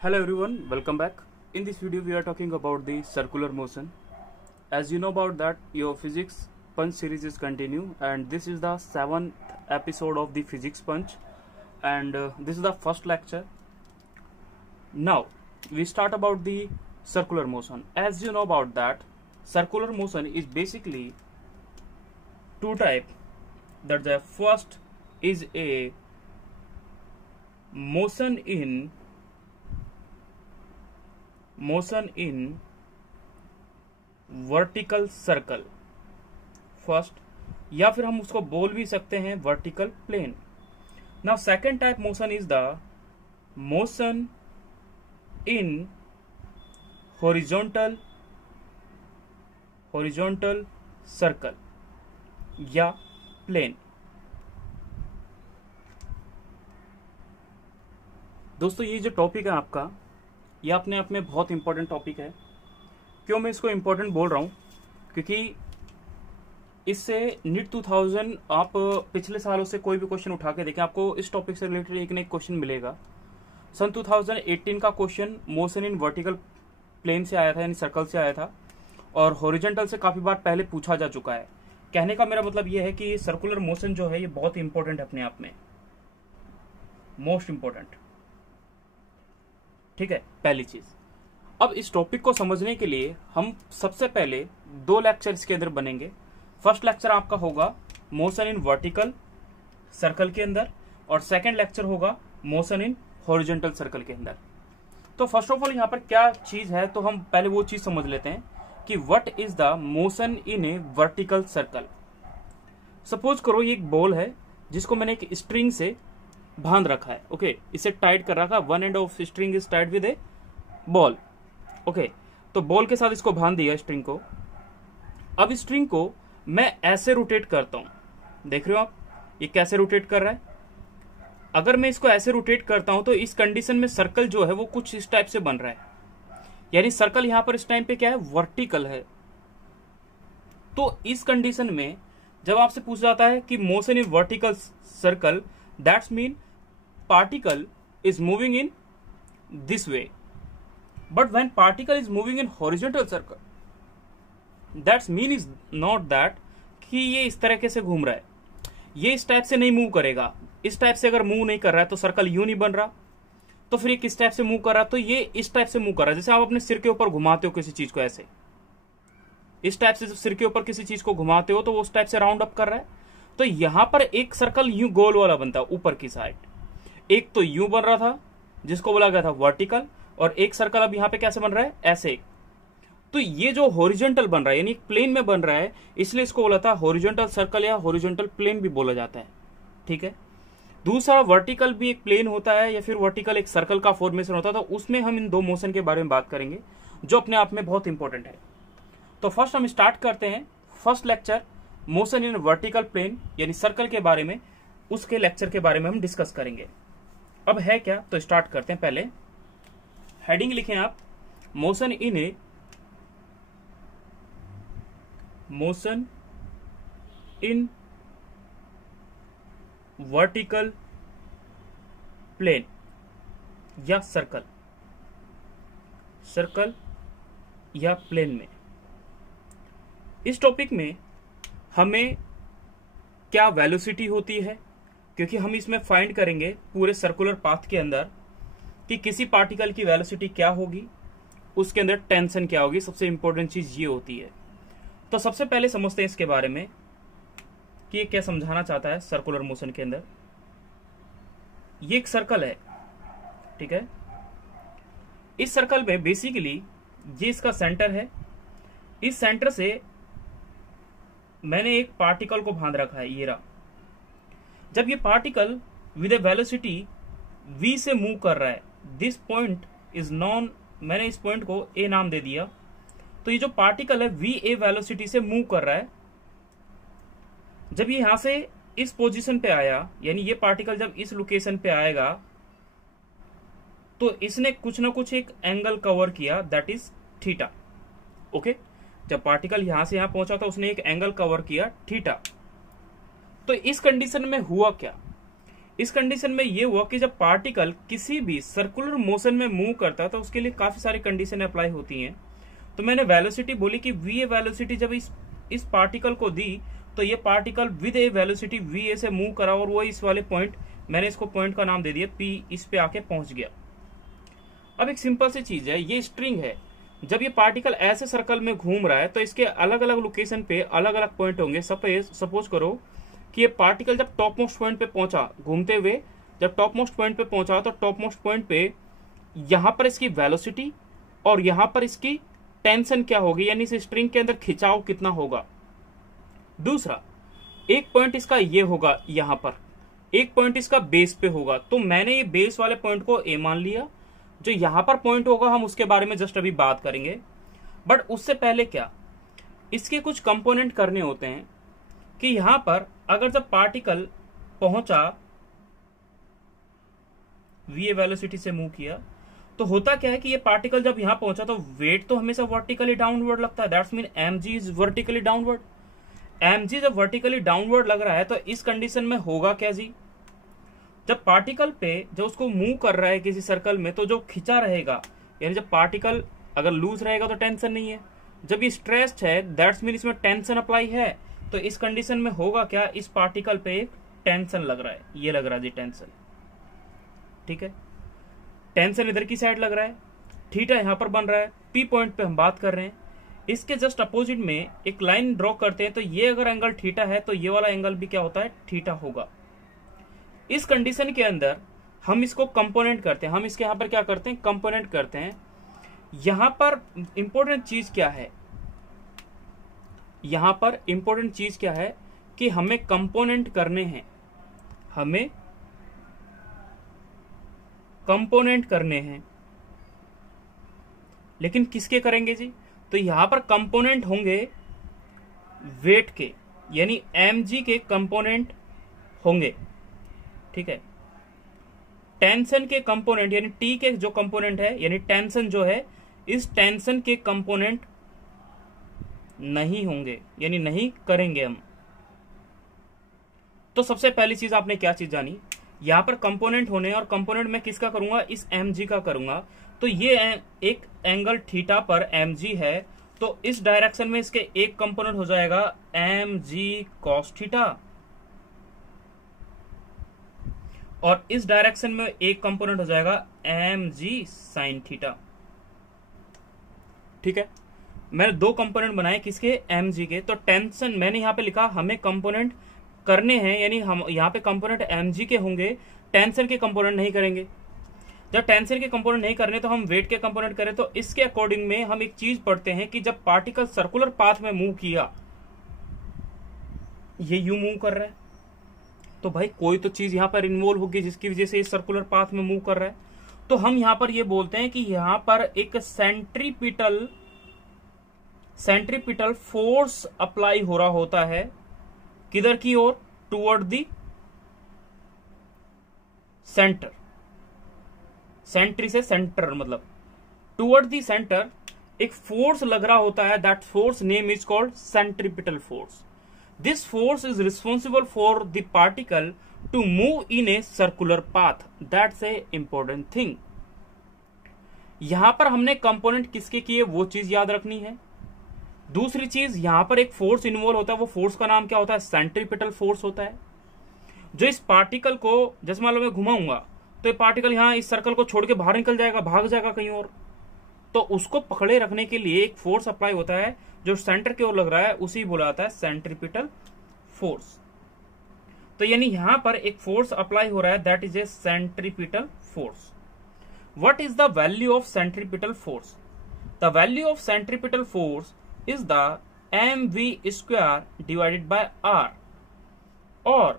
Hello everyone, welcome back. In this video we are talking about the circular motion. As you know about that, your physics punch series is continue and this is the 7th episode of the physics punch and this is the first lecture. Now we start about the circular motion. As you know about that, circular motion is basically two type. That the first is a motion in vertical circle first, या फिर हम उसको बोल भी सकते हैं vertical plane. Now second type motion is the motion in horizontal circle या plane. दोस्तों ये जो टॉपिक है आपका, ये अपने आप में बहुत इंपॉर्टेंट टॉपिक है. क्यों मैं इसको इंपॉर्टेंट बोल रहा हूँ? क्योंकि इससे नीट 2000 आप पिछले सालों से कोई भी क्वेश्चन उठा के देखें, आपको इस टॉपिक से रिलेटेड एक ना एक क्वेश्चन मिलेगा. सन 2018 का question motion in vertical plane से आया था, यानी सर्कल से आया था, और हॉरिजॉन्टल से काफी बार पहले पूछा जा चुका है. कहने का मेरा मतलब ये है कि सर्कुलर मोशन जो है ये बहुत इंपॉर्टेंट है अपने आप में, मोस्ट इंपॉर्टेंट. ठीक है, पहली चीज. अब इस टॉपिक को समझने के लिए हम सबसे पहले दो लेक्चर इसके अंदर बनेंगे. फर्स्ट लेक्चर आपका होगा मोशन इन वर्टिकल सर्कल के अंदर और सेकंड लेक्चर होगा मोशन इन हॉरिजॉन्टल सर्कल के अंदर. तो फर्स्ट ऑफ ऑल यहाँ पर क्या चीज है, तो हम पहले वो चीज समझ लेते हैं कि what is the motion in a vertical circle. Suppose करो ये एक बॉल है जिसको मैंने एक स्ट्रिंग से बांध रखा है. ओके, इसे टाइट कर रखा. One end of string is tight with A ball. Okay, तो बॉल के साथ इसको बांध दिया स्ट्रिंग को. अब स्ट्रिंग को मैं ऐसे रोटेट करता हूं. देख रहे हो आप ये कैसे रोटेट कर रहा है? अगर मैं इसको ऐसे रोटेट करता हूं तो इस कंडीशन में सर्कल जो है वो कुछ इस टाइप से बन रहा है. यानी सर्कल यहां पर इस टाइम पे क्या है, वर्टिकल है. तो इस कंडीशन में जब आपसे पूछा जाता है कि motion in vertical circle, that's mean particle is moving in this way, but when particle is moving in horizontal circle, that's mean is not that कि ये इस तरीके से घूम रहा है. ये इस टाइप से नहीं मूव करेगा. इस टाइप से अगर मूव नहीं कर रहा है तो सर्कल यूं नहीं बन रहा. तो फिर ये किस टाइप से मूव कर रहा है, तो ये इस टाइप से मूव कर रहा है. जैसे आप अपने सिर के ऊपर घुमाते हो किसी चीज को, ऐसे इस टाइप से जब सिर के ऊपर किसी चीज को घुमाते हो तो वो उस टाइप से राउंड अप कर रहा है. तो यहां पर एक सर्कल यूं गोल वाला बनता है ऊपर की साइड. एक तो यूं बन रहा था जिसको बोला गया था वर्टिकल, और एक सर्कल अब यहां पे कैसे बन रहा है, ऐसे. तो ये जो हॉरिजॉन्टल बन रहा है यानी प्लेन में बन रहा है, इसलिए इसको बोला था हॉरिजॉन्टल सर्कल या हॉरिजॉन्टल प्लेन भी बोला जाता है. ठीक है. दूसरा वर्टिकल भी एक प्लेन होता है या फिर वर्टिकल एक सर्कल का फॉर्मेशन होता है. तो उसमें हम इन दो मोशन के बारे में बात करेंगे जो अपने आप में बहुत इंपॉर्टेंट है. तो फर्स्ट हम स्टार्ट करते हैं first lecture motion in vertical plane यानी सर्कल के बारे में. उसके लेक्चर के बारे में हम डिस्कस करेंगे. अब है क्या, तो स्टार्ट करते हैं. पहले हेडिंग लिखें आप, मोशन इन वर्टिकल प्लेन या सर्कल या प्लेन में. इस टॉपिक में हमें क्या वेलोसिटी होती है, क्योंकि हम इसमें फाइंड करेंगे पूरे सर्कुलर पाथ के अंदर कि किसी पार्टिकल की वेलोसिटी क्या होगी, उसके अंदर टेंशन क्या होगी. सबसे इंपॉर्टेंट चीज ये होती है. तो सबसे पहले समझते हैं इसके बारे में कि ये क्या समझाना चाहता है सर्कुलर मोशन के अंदर. ये एक सर्कल है, ठीक है. इस सर्कल में बेसिकली ये इसका सेंटर है. इस सेंटर से मैंने एक पार्टिकल को बांध रखा है, ये रहा. जब ये particle with A velocity v से मूव कर रहा है, दिस पॉइंट इज नॉन, मैंने इस पॉइंट को a नाम दे दिया. तो ये जो पार्टिकल है va वेलोसिटी से मूव कर रहा है. जब ये यहां से इस पोजीशन पे आया, यानी ये पार्टिकल जब इस लोकेशन पे आएगा तो इसने कुछ ना कुछ एक एंगल कवर किया, दैट इज थीटा. ओके, जब पार्टिकल यहां से यहां पहुंचा तो उसने एक एंगल कवर किया थीटा. तो इस कंडीशन में हुआ क्या, इस कंडीशन में ये हुआ कि जब पार्टिकल किसी भी सर्कुलर मोशन में मूव करता है तो उसके लिए काफी सारी कंडीशन अप्लाई होती हैं। तो मैंने वेलोसिटी बोली कि वी ए वेलोसिटी जब इस पार्टिकल को दी तो ये particle with A velocity V A से मूव करा और वो इस वाले पॉइंट, मैंने इसको पॉइंट का नाम दे दिया पी, इस पे आके पहुंच गया। अब एक सिंपल सी चीज है, ये स्ट्रिंग है, जब ये पार्टिकल ऐसे सर्कल में घूम रहा है तो इसके अलग अलग लोकेशन पे अलग अलग पॉइंट होंगे। सपोज करो कि ये पार्टिकल जब टॉप मोस्ट पॉइंट पे पहुंचा घूमते हुए, जब टॉप मोस्ट पॉइंट पे पहुंचा तो टॉप मोस्ट पॉइंट पे यहां पर इसकी वेलोसिटी और यहां पर इसकी टेंशन क्या होगी, यानी इस स्ट्रिंग के अंदर खिंचाव कितना होगा। दूसरा, एक पॉइंट इसका ये होगा, यहां पर एक पॉइंट इसका बेस पे होगा, तो मैंने ये बेस वाले पॉइंट को ए मान लिया। जो यहां पर पॉइंट होगा हम उसके बारे में जस्ट अभी बात करेंगे, बट उससे पहले क्या, इसके कुछ कंपोनेंट करने होते हैं कि यहां पर अगर जब पार्टिकल पहुंचा वी वेलोसिटी से मूव किया तो होता क्या है कि ये पार्टिकल जब यहां पहुंचा तो वेट तो हमेशा वर्टिकली डाउनवर्ड लगता है, that's mean mg is vertically downward. mg जब वर्टिकली डाउनवर्ड लग रहा है तो इस कंडीशन में होगा क्या जी, जब पार्टिकल पे जो उसको मूव कर रहा है किसी सर्कल में तो जो खिंचा रहेगा, यानी जब पार्टिकल अगर लूज रहेगा तो टेंशन नहीं है, जब ये स्ट्रेस्ड है दैट्स मीन इसमें टेंशन अप्लाई है, तो इस कंडीशन में होगा क्या, इस पार्टिकल पे एक टेंशन लग रहा है, ये लग रहा है जी टेंशन, ठीक है। टेंशन इधर की साइड लग रहा है, थीटा यहां पर बन रहा है, पी पॉइंट पे हम बात कर रहे हैं। इसके जस्ट अपोजिट में एक लाइन ड्रॉ करते हैं, तो ये अगर एंगल थीटा है तो ये वाला एंगल भी क्या होता है, थीटा होगा। इस कंडीशन के अंदर हम इसको कंपोनेंट करते हैं, हम इसके यहां पर क्या करते हैं, कंपोनेंट करते हैं। यहां पर इंपॉर्टेंट चीज क्या है, यहां पर इंपॉर्टेंट चीज क्या है कि हमें कंपोनेंट करने हैं, हमें कंपोनेंट करने हैं, लेकिन किसके करेंगे जी, तो यहां पर कंपोनेंट होंगे वेट के, यानी mg के कंपोनेंट होंगे, ठीक है। टेंशन के कंपोनेंट यानी टी के जो कंपोनेंट है, यानी टेंशन जो है, इस टेंशन के कंपोनेंट नहीं होंगे, यानी नहीं करेंगे हम। तो सबसे पहली चीज आपने क्या चीज जानी, यहां पर कंपोनेंट होने, और कंपोनेंट में किसका करूंगा, इस mg का करूंगा। तो ये एक एंगल थीटा पर mg है, तो इस डायरेक्शन में इसके एक कंपोनेंट हो जाएगा mg cos थीटा, और इस डायरेक्शन में एक कंपोनेंट हो जाएगा mg sin थीटा, ठीक है। मैंने दो कंपोनेंट बनाए, किसके, mg के। तो टेंशन मैंने यहां पे लिखा हमें कंपोनेंट करने हैं, यानी हम यहां पे कंपोनेंट mg के होंगे, टेंशन के कंपोनेंट नहीं करेंगे। जब टेंशन के कंपोनेंट नहीं करने तो हम वेट के कंपोनेंट करें। तो इसके अकॉर्डिंग में हम एक चीज पढ़ते हैं कि जब पार्टिकल सर्कुलर पाथ में मूव किया, ये यू मूव कर रहा है, तो भाई कोई तो चीज यहां पर इन्वॉल्व होगी जिसकी वजह से इस सर्कुलर पाथ में मूव कर रहा है। तो हम यहां पर ये बोलते हैं कि यहां पर एक सेंट्रीपिटल फोर्स अप्लाई हो रहा होता है, किधर की ओर, टुवर्ड दी सेंटर, सेंट्री से सेंटर मतलब टुवर्ड दी सेंटर एक फोर्स लग रहा होता है, that force name is called centripetal force. This force is responsible for the particle to move in a circular path, that's a important thing. यहां पर हमने कंपोनेंट किसके किए वो चीज याद रखनी है। दूसरी चीज, यहां पर एक फोर्स इन्वॉल्व होता है, वो फोर्स का नाम क्या होता है, सेंट्रीपिटल फोर्स होता है, जो इस पार्टिकल को, जैसे मान लो मैं घुमाऊंगा तो ये पार्टिकल यहां इस सर्कल को छोड़ के बाहर निकल जाएगा, भाग जाएगा कहीं और, तो उसको पकड़े रखने के लिए एक फोर्स अप्लाई होता है जो सेंटर की ओर लग रहा है, उसी बोला जाता है सेंट्रीपिटल फोर्स। तो यानी यहां पर एक फोर्स अप्लाई हो रहा है, that is A centripetal force. What is the value of centripetal force, the value of centripetal force is the mv square divided by r, or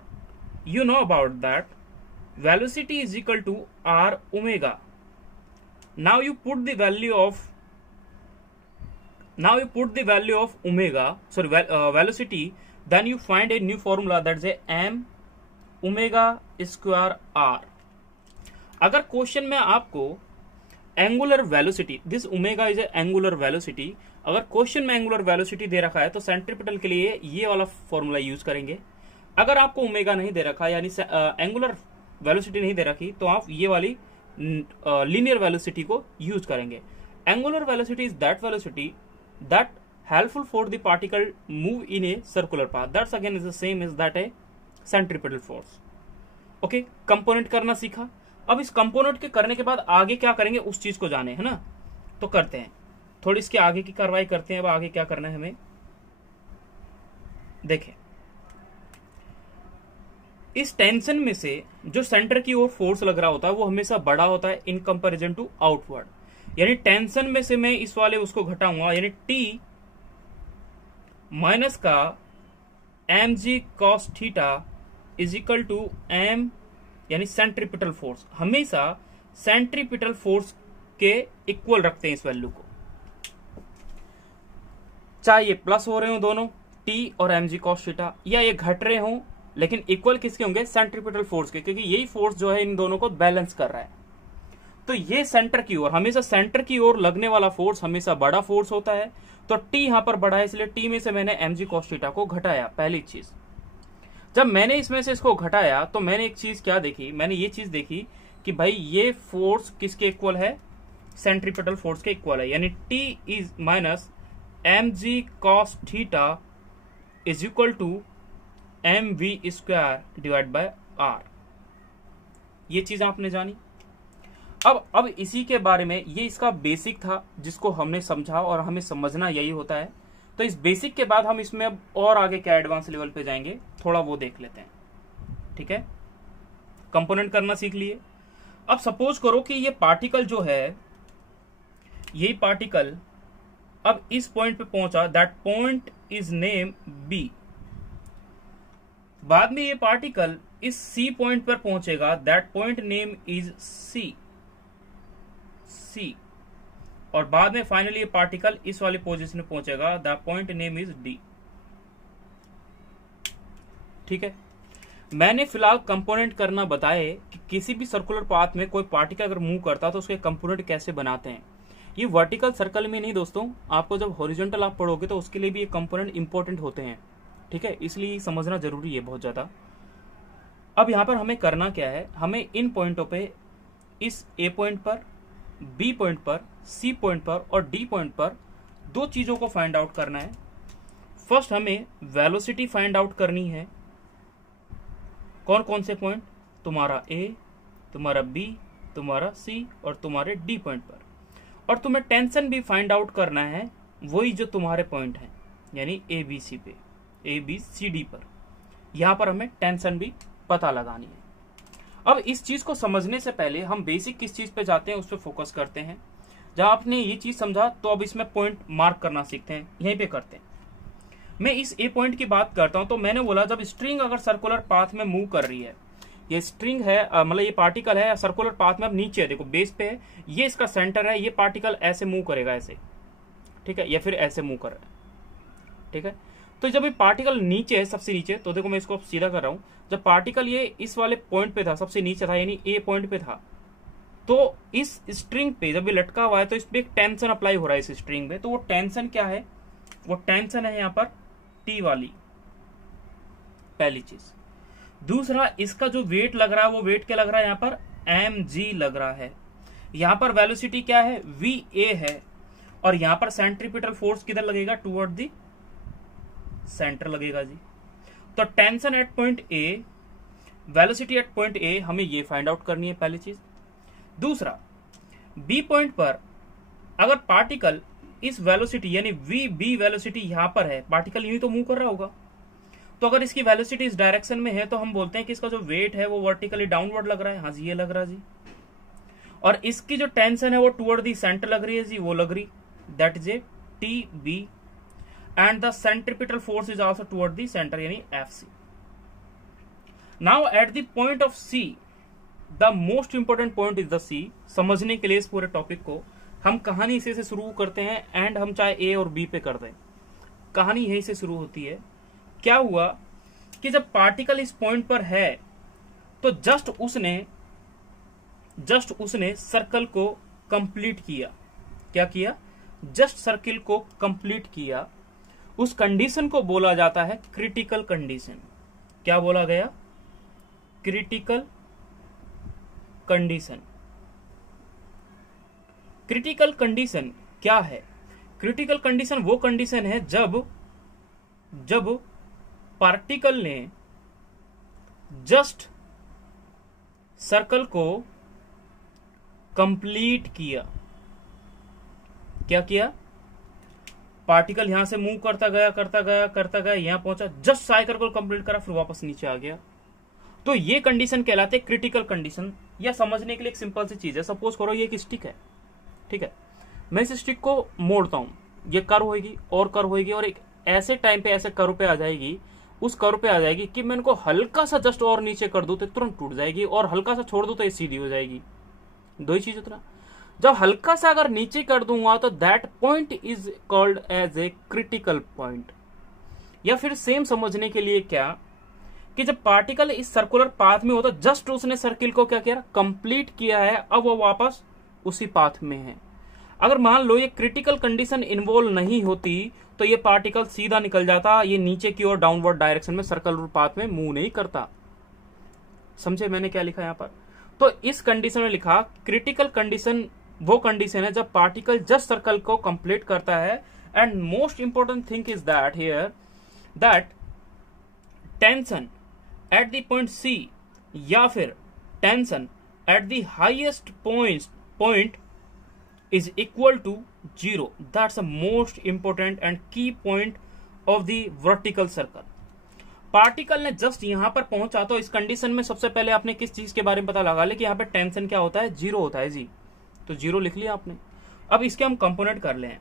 you know about that velocity is equal to r omega. Now you put the value of omega, sorry, velocity, then you find a new formula, that is a m omega square r. अगर question में आपको angular velocity, this omega is a angular velocity, अगर question में angular velocity दे रखा है तो centripetal के लिए ये वाला फॉर्मूला यूज करेंगे। अगर आपको ओमेगा नहीं दे रखा, यानी एंगुलर वेलोसिटी नहीं दे रखी तो आप ये वाली लीनियर वेलोसिटी को यूज करेंगे। Angular velocity is that velocity that helpful for the particle move in a circular path, that's again is the same is that A centripetal force. Okay, component करना सीखा। अब इस कंपोनेंट के करने के बाद आगे क्या करेंगे उस चीज को जाने, है ना, तो करते हैं थोड़ी इसके आगे की कार्रवाई करते हैं। अब आगे क्या करना है हमें, देखें, इस टेंशन में से जो सेंटर की ओर फोर्स लग रहा होता है वो हमेशा बड़ा होता है इन कंपैरिजन टू आउटवर्ड। यानी टेंशन में से मैं इस वाले उसको घटाऊंगा, यानी टी माइनस का mg cos theta is equal to m, यानी सेंट्रीपिटल फोर्स। हमेशा सेंट्रीपिटल फोर्स के इक्वल रखते हैं इस वैल्यू को, चाहे ये प्लस हो रहे हो दोनों t और mg cos थीटा, या ये घट रहे हो, लेकिन इक्वल किसके होंगे, सेंट्रीपिटल फोर्स के, क्योंकि यही फोर्स जो है इन दोनों को बैलेंस कर रहा है। तो ये सेंटर की ओर, हमेशा सेंटर की ओर लगने वाला फोर्स हमेशा बड़ा फोर्स होता है। तो टी यहां पर बड़ा है, इसलिए टी में से मैंने mg cos थीटा को घटाया। पहली चीज, जब मैंने इसमें से इसको घटाया तो मैंने एक चीज क्या देखी, मैंने ये चीज देखी कि भाई ये फोर्स किसके इक्वल है, सेंट्रीपिटल फोर्स के इक्वल है। यानी T is minus mg cos theta is equal to mv square divide by r। ये चीज आपने जानी। अब इसी के बारे में, ये इसका बेसिक था जिसको हमने समझा और हमें समझना यही होता है। तो इस बेसिक के बाद हम इसमें अब और आगे क्या एडवांस लेवल पे जाएंगे, थोड़ा वो देख लेते हैं। ठीक है, कंपोनेंट करना सीख लिए। अब सपोज करो कि ये पार्टिकल जो है, यही पार्टिकल अब इस पॉइंट पे पहुंचा, that point is name B. बाद में ये पार्टिकल इस सी पॉइंट पर पहुंचेगा, that point name is C. और बाद में फाइनली ये पार्टिकल इस वाली पोजीशन में पहुंचेगा, the point name is D. ठीक है, मैंने फिलहाल कंपोनेंट करना बताए कि किसी भी सर्कुलर पाथ में कोई पार्टिकल अगर मूव करता तो उसके कंपोनेंट कैसे बनाते हैं। ये वर्टिकल सर्कल में नहीं दोस्तों, आपको जब हॉरिजॉन्टल आप पढ़ोगे तो उसके लिए भी ये कंपोनेंट इंपॉर्टेंट होते हैं। ठीक है, इसलिए समझना जरूरी है बहुत ज्यादा। अब यहां पर हमें करना क्या है, हमें इन पॉइंटों पे, इस ए पॉइंट पर, बी पॉइंट पर, सी पॉइंट पर और डी पॉइंट पर दो चीजों को फाइंड आउट करना है। फर्स्ट हमें वेलोसिटी फाइंड आउट करनी है। कौन कौन से पॉइंट, तुम्हारा ए, तुम्हारा बी, तुम्हारा सी और तुम्हारे डी पॉइंट पर। और तुम्हें टेंशन भी फाइंड आउट करना है, वही जो तुम्हारे पॉइंट हैं, यानी ए बी सी पे, ए बी सी डी पर। यहां पर हमें टेंशन भी पता लगानी है। अब इस चीज को समझने से पहले हम बेसिक किस चीज पे जाते हैं उस पर फोकस करते हैं। जब आपने ये चीज समझा तो अब इसमें पॉइंट मार्क करना सीखते हैं, यहीं पे करते हैं। मैं इस ए पॉइंट की बात करता हूं। तो मैंने बोला जब स्ट्रिंग अगर सर्कुलर पाथ में मूव कर रही है, ये स्ट्रिंग है, मतलब ये पार्टिकल है सर्कुलर पाथ में, अब नीचे है, देखो बेस पे है, ये इसका सेंटर है, ये पार्टिकल ऐसे मूव करेगा, ऐसे, ठीक है, या फिर ऐसे मूव कर रहा है। ठीक है, तो जब ये पार्टिकल नीचे है, सबसे नीचे, तो देखो मैं इसको सीधा कर रहा हूं, जब पार्टिकल ये इस वाले पॉइंट पे था, सबसे नीचे था, यानी ए पॉइंट पे था, तो इस स्ट्रिंग पे जब ये लटका हुआ है तो इस पे एक टेंशन अप्लाई हो रहा है इस स्ट्रिंग पे। तो वो टेंशन क्या है, वो टेंशन है यहाँ पर टी वाली, पहली चीज। दूसरा, इसका जो वेट लग रहा है वो वेट क्या लग रहा है, यहाँ पर mg लग रहा है। यहाँ पर वेलोसिटी क्या है, va है। और यहाँ पर सेंट्रीपिटल फोर्स किधर लगेगा, टुवर्ड द सेंटर लगेगा जी। तो tension at point A, velocity at point ए, हमें ये फाइंड आउट करनी है पहली चीज। दूसरा, बी पॉइंट पर अगर पार्टिकल इस वेलोसिटी यानी वी बी वेलोसिटी यहां पर है, पार्टिकल यूं तो मूव कर रहा होगा, तो अगर इसकी वेलोसिटी इस डायरेक्शन में है तो हम बोलते हैं कि इसका जो वेट है वो वर्टिकली डाउनवर्ड लग रहा है। हाँ जी, ये लग रहा है जी। और इसकी जो टेंशन है वो टुवर्ड दी सेंटर लग रही है जी, वो लग रही, that is a T B, and the centripetal force is also toward the centre, यानी F C. Now at the point of C, the most important point is the C. समझने के लिए इस पूरे टॉपिक को हम कहानी इसी से शुरू करते हैं, एंड हम चाहे ए और बी पे कर दें, कहानी यहीं से शुरू होती है। क्या हुआ कि जब पार्टिकल इस पॉइंट पर है तो जस्ट उसने सर्कल को कंप्लीट किया। क्या किया, जस्ट सर्किल को कंप्लीट किया। उस कंडीशन को बोला जाता है क्रिटिकल कंडीशन। क्या बोला गया, क्रिटिकल कंडीशन। क्रिटिकल कंडीशन क्या है? क्रिटिकल कंडीशन वो कंडीशन है जब पार्टिकल ने जस्ट सर्कल को कंप्लीट किया। क्या किया? पार्टिकल यहां से मूव करता गया, यहां पहुंचा, जस्ट साइकिल को कंप्लीट करा, फिर वापस नीचे आ गया। तो ये कंडीशन कहलाते हैं क्रिटिकल कंडीशन। या समझने के लिए एक सिंपल सी चीज है, सपोज करो ये एक स्टिक है, ठीक है, मैं इस स्टिक को मोड़ता हूं, ये कर्व होगी और कर्व होगी, और एक ऐसे टाइम पे ऐसे कर्व पे आ जाएगी, उस कर्व पे आ जाएगी कि मैं इनको हल्का सा जस्ट और नीचे कर दूं तो तुरंत टूट जाएगी, और हल्का सा छोड़ दूं तो ये सीधी हो जाएगी। दो ही चीज उतना। जब हल्का सा अगर नीचे कर दूंगा तो that point is called as a critical point. या फिर सेम समझने के लिए क्या, कि जब पार्टिकल इस सर्कुलर पाथ में होता, जस्ट उसने सर्किल को क्या किया, कंप्लीट किया है, अब वो वापस उसी पाथ में है। अगर मान लो ये क्रिटिकल कंडीशन इन्वॉल्व नहीं होती तो ये पार्टिकल सीधा निकल जाता, ये नीचे की ओर डाउनवर्ड डायरेक्शन में सर्कुलर पाथ में मूव नहीं करता। समझे मैंने क्या लिखा यहां पर? तो इस कंडीशन में लिखा क्रिटिकल कंडीशन वो कंडीशन है जब पार्टिकल जस्ट सर्कल को कंप्लीट करता है। And most important thing is that here that tension at the point C या फिर tension at the highest point is equal to 0. That's the most important and key point of the vertical circle. Particle ने just यहां पर पहुंचा तो इस condition में सबसे पहले आपने किस चीज के बारे में पता लगा ले कि यहां पे टेंशन क्या होता है, जीरो होता है जी। तो जीरो लिख लिया आपने। अब इसके हम कंपोनेंट कर लें।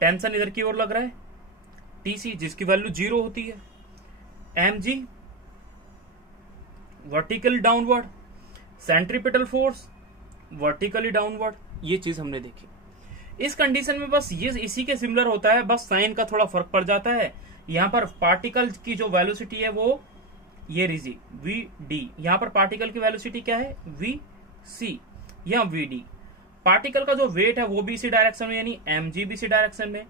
टेंशन इधर की ओर लग रहा है, टीसी जिसकी वैल्यू जीरो होती है, MG vertical downward, centripetal force vertically downward. ये चीज हमने देखी। इस कंडीशन में बस ये इसी के सिमिलर होता है, बस साइन का थोड़ा फर्क पड़ जाता है। यहां पर पार्टिकल की जो वेलोसिटी है वो ये रिजी वी डी, यहां पर पार्टिकल की वेलोसिटी क्या है, वी सी या वी डी। पार्टिकल का जो वेट है वो भी इसी डायरेक्शन में, यानी एमजी भी इसी डायरेक्शन में,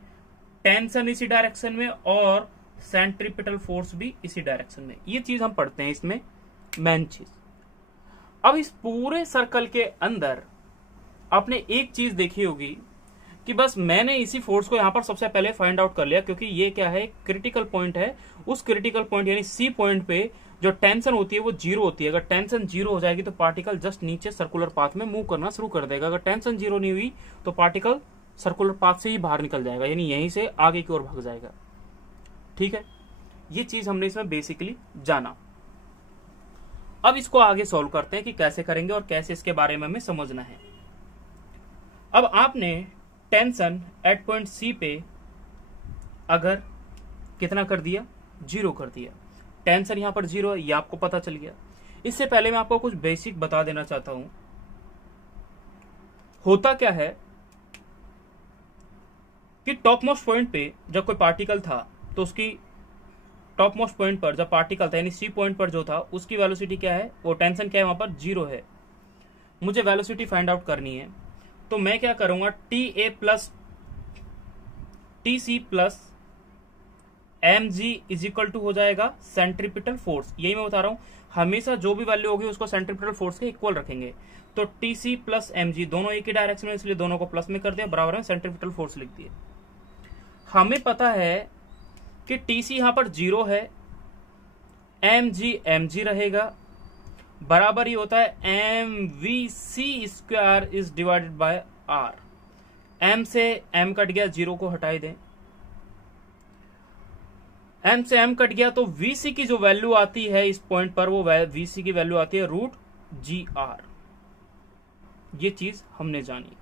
टेंशन इसी डायरेक्शन में, और सेंट्रीपिटल फोर्स भी इसी डायरेक्शन में। ये चीज हम पढ़ते हैं इसमें मेन चीज। अब इस पूरे सर्कल के अंदर आपने एक चीज देखी होगी कि बस मैंने इसी फोर्स को यहां पर सबसे पहले फाइंड आउट कर लिया, क्योंकि ये क्या है, क्रिटिकल पॉइंट है। उस क्रिटिकल पॉइंट यानी सी पॉइंट पे जो टेंशन होती है वो जीरो होती है। अगर टेंशन जीरो हो जाएगी तो पार्टिकल जस्ट नीचे सर्कुलर पाथ में मूव करना शुरू कर देगा। अगर टेंशन जीरो नहीं हुई तो पार्टिकल सर्कुलर पाथ से ही बाहर निकल जाएगा, यानी यहीं से आगे की ओर भाग जाएगा। ठीक है, ये चीज हमने इसमें बेसिकली जाना। अब इसको आगे सॉल्व करते हैं कि कैसे करेंगे और कैसे इसके बारे में हमें समझना है। अब आपने टेंशन एट पॉइंट सी पे अगर कितना कर दिया, जीरो कर दिया। टेंशन यहां पर जीरो है, ये आपको पता चल गया। इससे पहले मैं आपको कुछ बेसिक बता देना चाहता हूं। होता क्या है कि टॉप मोस्ट पॉइंट पे जब कोई पार्टिकल था तो उसकी टॉप मोस्ट पॉइंट पर जब पार्टिकल था यानी सी पॉइंट पर जो था उसकी वेलोसिटी क्या है, वो टेंशन क्या है वहां पर, जीरो है। मुझे वेलोसिटी फाइंड आउट करनी है तो मैं क्या करूंगा, T A plus T C plus M G is equal to हो जाएगा सेंट्रीपिटल फोर्स। यही मैं बता रहा हूं, हमेशा जो भी वैल्यू होगी उसको सेंट्रीपिटल फोर्स के इक्वल रखेंगे। तो T C plus M G दोनों एक ही डायरेक्शन में, इसलिए दोनों को प्लस में कर दिया, बराबर में सेंट्रीपिटल फोर्स लिख दिए। हमें पता है कि टी सी यहां पर जीरो है, एम जी रहेगा, बराबर ही होता है M V C square is divided by R. M से एम कट गया, जीरो को हटाई दें, एम से एम कट गया तो वीसी की जो वैल्यू आती है इस पॉइंट पर, वो वीसी की वैल्यू आती है रूट जी आर। ये चीज हमने जानी,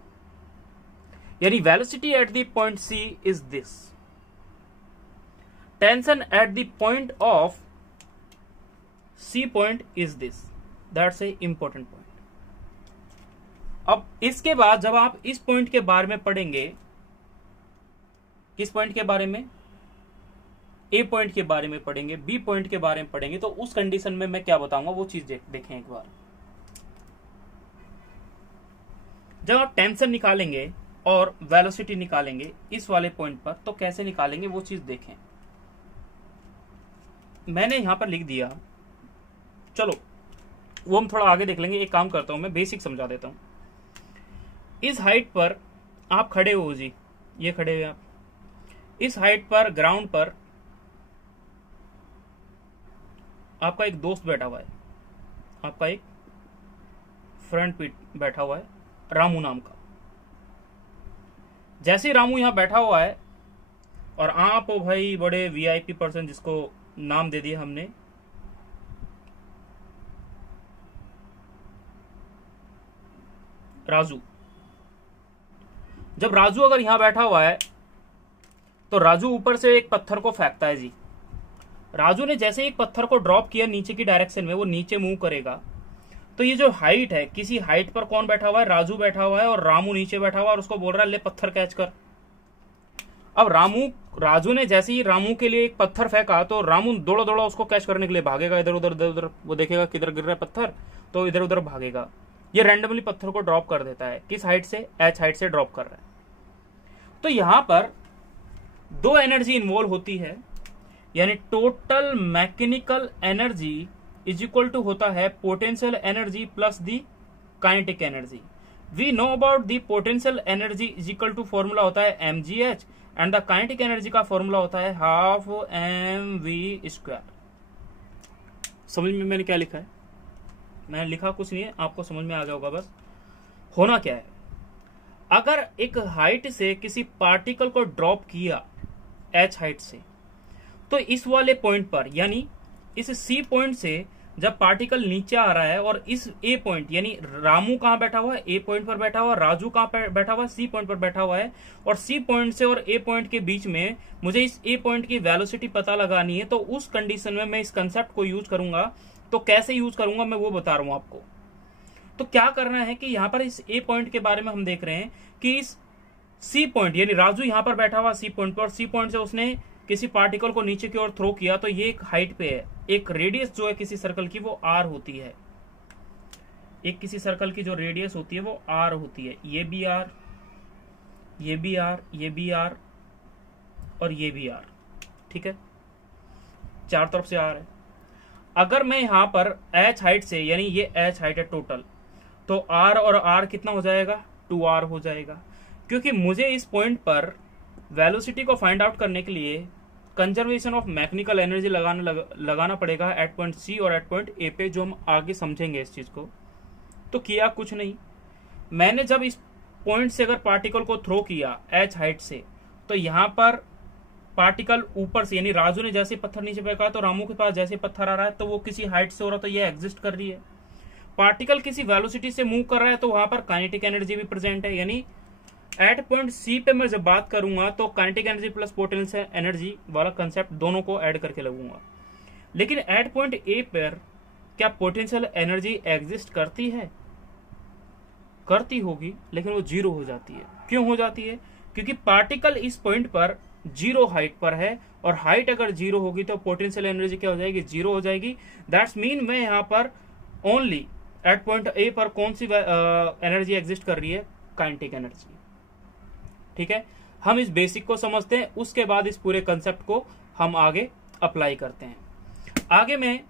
यानी velocity at the point C is this, tension at the point of C point is this. That's a important point. अब इसके बाद जब आप इस पॉइंट के बारे में पढ़ेंगे, किस पॉइंट के बारे में, ए पॉइंट के बारे में पढ़ेंगे, बी पॉइंट के बारे में पढ़ेंगे, तो उस कंडीशन में मैं क्या बताऊंगा वो चीज देखें एक बार। जब आप टेंशन निकालेंगे और वेलोसिटी निकालेंगे इस वाले पॉइंट पर, तो कैसे निकालेंगे वो चीज देखें। मैंने यहां पर लिख दिया, चलो वो हम थोड़ा आगे देख लेंगे। एक काम करता हूं, मैं बेसिक समझा देता हूं। इस हाइट पर आप खड़े हो जी, ये खड़े हुए आप, इस हाइट पर ग्राउंड पर आपका एक दोस्त बैठा हुआ है, आपका एक फ्रेंड बैठा हुआ है रामू नाम का। जैसे रामू यहां बैठा हुआ है और आप हो भाई बड़े वीआईपी पर्सन, जिसको नाम दे दिया हमने राजू। जब राजू अगर यहां बैठा हुआ है तो राजू ऊपर से एक पत्थर को फेंकता है जी। राजू ने जैसे एक पत्थर को ड्रॉप किया नीचे की डायरेक्शन में, वो नीचे मूव करेगा, तो ये जो हाइट है, किसी हाइट पर कौन बैठा हुआ है, राजू बैठा हुआ है और रामू नीचे बैठा हुआ है और उसको बोल रहा है ले पत्थर कैच कर। अब राजू ने जैसे ही रामू के लिए एक पत्थर फेंका तो रामू दौड़ा दौड़ा उसको कैच करने के लिए भागेगा, इधर उधर इधर उधर, वो देखेगा किधर गिर रहा है पत्थर तो इधर उधर भागेगा। ये रैंडमली पत्थर को ड्रॉप कर देता है, किस हाइट से, एच हाइट से ड्रॉप कर रहा है। तो यहां पर दो एनर्जी इन्वॉल्व होती है, यानी total mechanical energy is equal to होता है potential energy plus the kinetic energy. We know about the potential energy is equal to formula होता है mgh and the kinetic energy का फॉर्मूला होता है हाफ mv²। समझ में मैंने क्या लिखा है? मैंने लिखा कुछ नहीं है, आपको समझ में आ गया होगा। बस होना क्या है, अगर एक हाइट से किसी पार्टिकल को ड्रॉप किया h हाइट से, तो इस वाले पॉइंट पर यानी इस C पॉइंट से जब पार्टिकल नीचे आ रहा है और इस A पॉइंट, यानी रामू कहां बैठा हुआ है, A पॉइंट पर बैठा हुआ है, राजू कहां बैठा हुआ है, C पॉइंट पर बैठा हुआ है, और C पॉइंट से और A पॉइंट के बीच में मुझे इस A पॉइंट की वेलोसिटी पता लगानी है, तो उस कंडीशन में मैं इस कंसेप्ट को यूज करूंगा। तो कैसे यूज करूंगा मैं वो बता रहा हूं आपको। तो क्या करना है कि यहां पर इस A पॉइंट के बारे में हम देख रहे हैं कि इस C पॉइंट, यानी राजू यहां पर बैठा हुआ C पॉइंट पर, और C पॉइंट से उसने किसी पार्टिकल को नीचे की ओर थ्रो किया, तो ये एक हाइट पे है। एक रेडियस जो है किसी सर्कल की वो r होती है, एक किसी सर्कल की जो रेडियस होती है वो r होती है। ये भी r, ये भी r, ये भी r और ये भी r, ठीक है, चार तरफ से r है। अगर मैं यहां पर h हाइट से, यानी ये h हाइट है टोटल, तो r और r कितना हो जाएगा, 2r हो जाएगा। क्योंकि मुझे इस पॉइंट पर वेलोसिटी को फाइंड आउट करने के लिए कंजर्वेशन ऑफ मैकेनिकल एनर्जी लगाना पड़ेगा एट पॉइंट सी और एट पॉइंट ए पे, जो हम आगे समझेंगे इस चीज को। तो किया कुछ नहीं, मैंने जब इस पॉइंट से अगर पार्टिकल को थ्रो किया एच हाइट से, तो यहां पर पार्टिकल ऊपर से, यानी राजू ने जैसे पत्थर नीचे फेंका तो रामू के पास जैसे पत्थर आ रहा है, तो वो किसी हाइट से हो रहा है, तो ये एग्जिस्ट कर रही है। पार्टिकल किसी वेलोसिटी से मूव कर रहा है, तो वहां पर काइनेटिक एनर्जी भी प्रेजेंट है। यानी एट पॉइंट सी पे मैं जब बात करूंगा तो kinetic energy plus potential energy वाला कंसेप्ट दोनों को ऐड करके लगूंगा। लेकिन एट पॉइंट ए पर क्या पोटेंशियल एनर्जी एग्जिस्ट करती है? करती होगी, लेकिन वो जीरो हो जाती है। क्यों हो जाती है? क्योंकि पार्टिकल इस पॉइंट पर जीरो हाइट पर है, और हाइट अगर जीरो होगी तो पोटेंशियल एनर्जी क्या हो जाएगी, जीरो हो जाएगी। दैट्स मीन मैं यहाँ पर ओनली एट पॉइंट ए पर कौन सी एनर्जी एग्जिस्ट कर रही है, काइनेटिक एनर्जी। ठीक है, हम इस बेसिक को समझते हैं, उसके बाद इस पूरे कंसेप्ट को हम आगे अप्लाई करते हैं। आगे मैं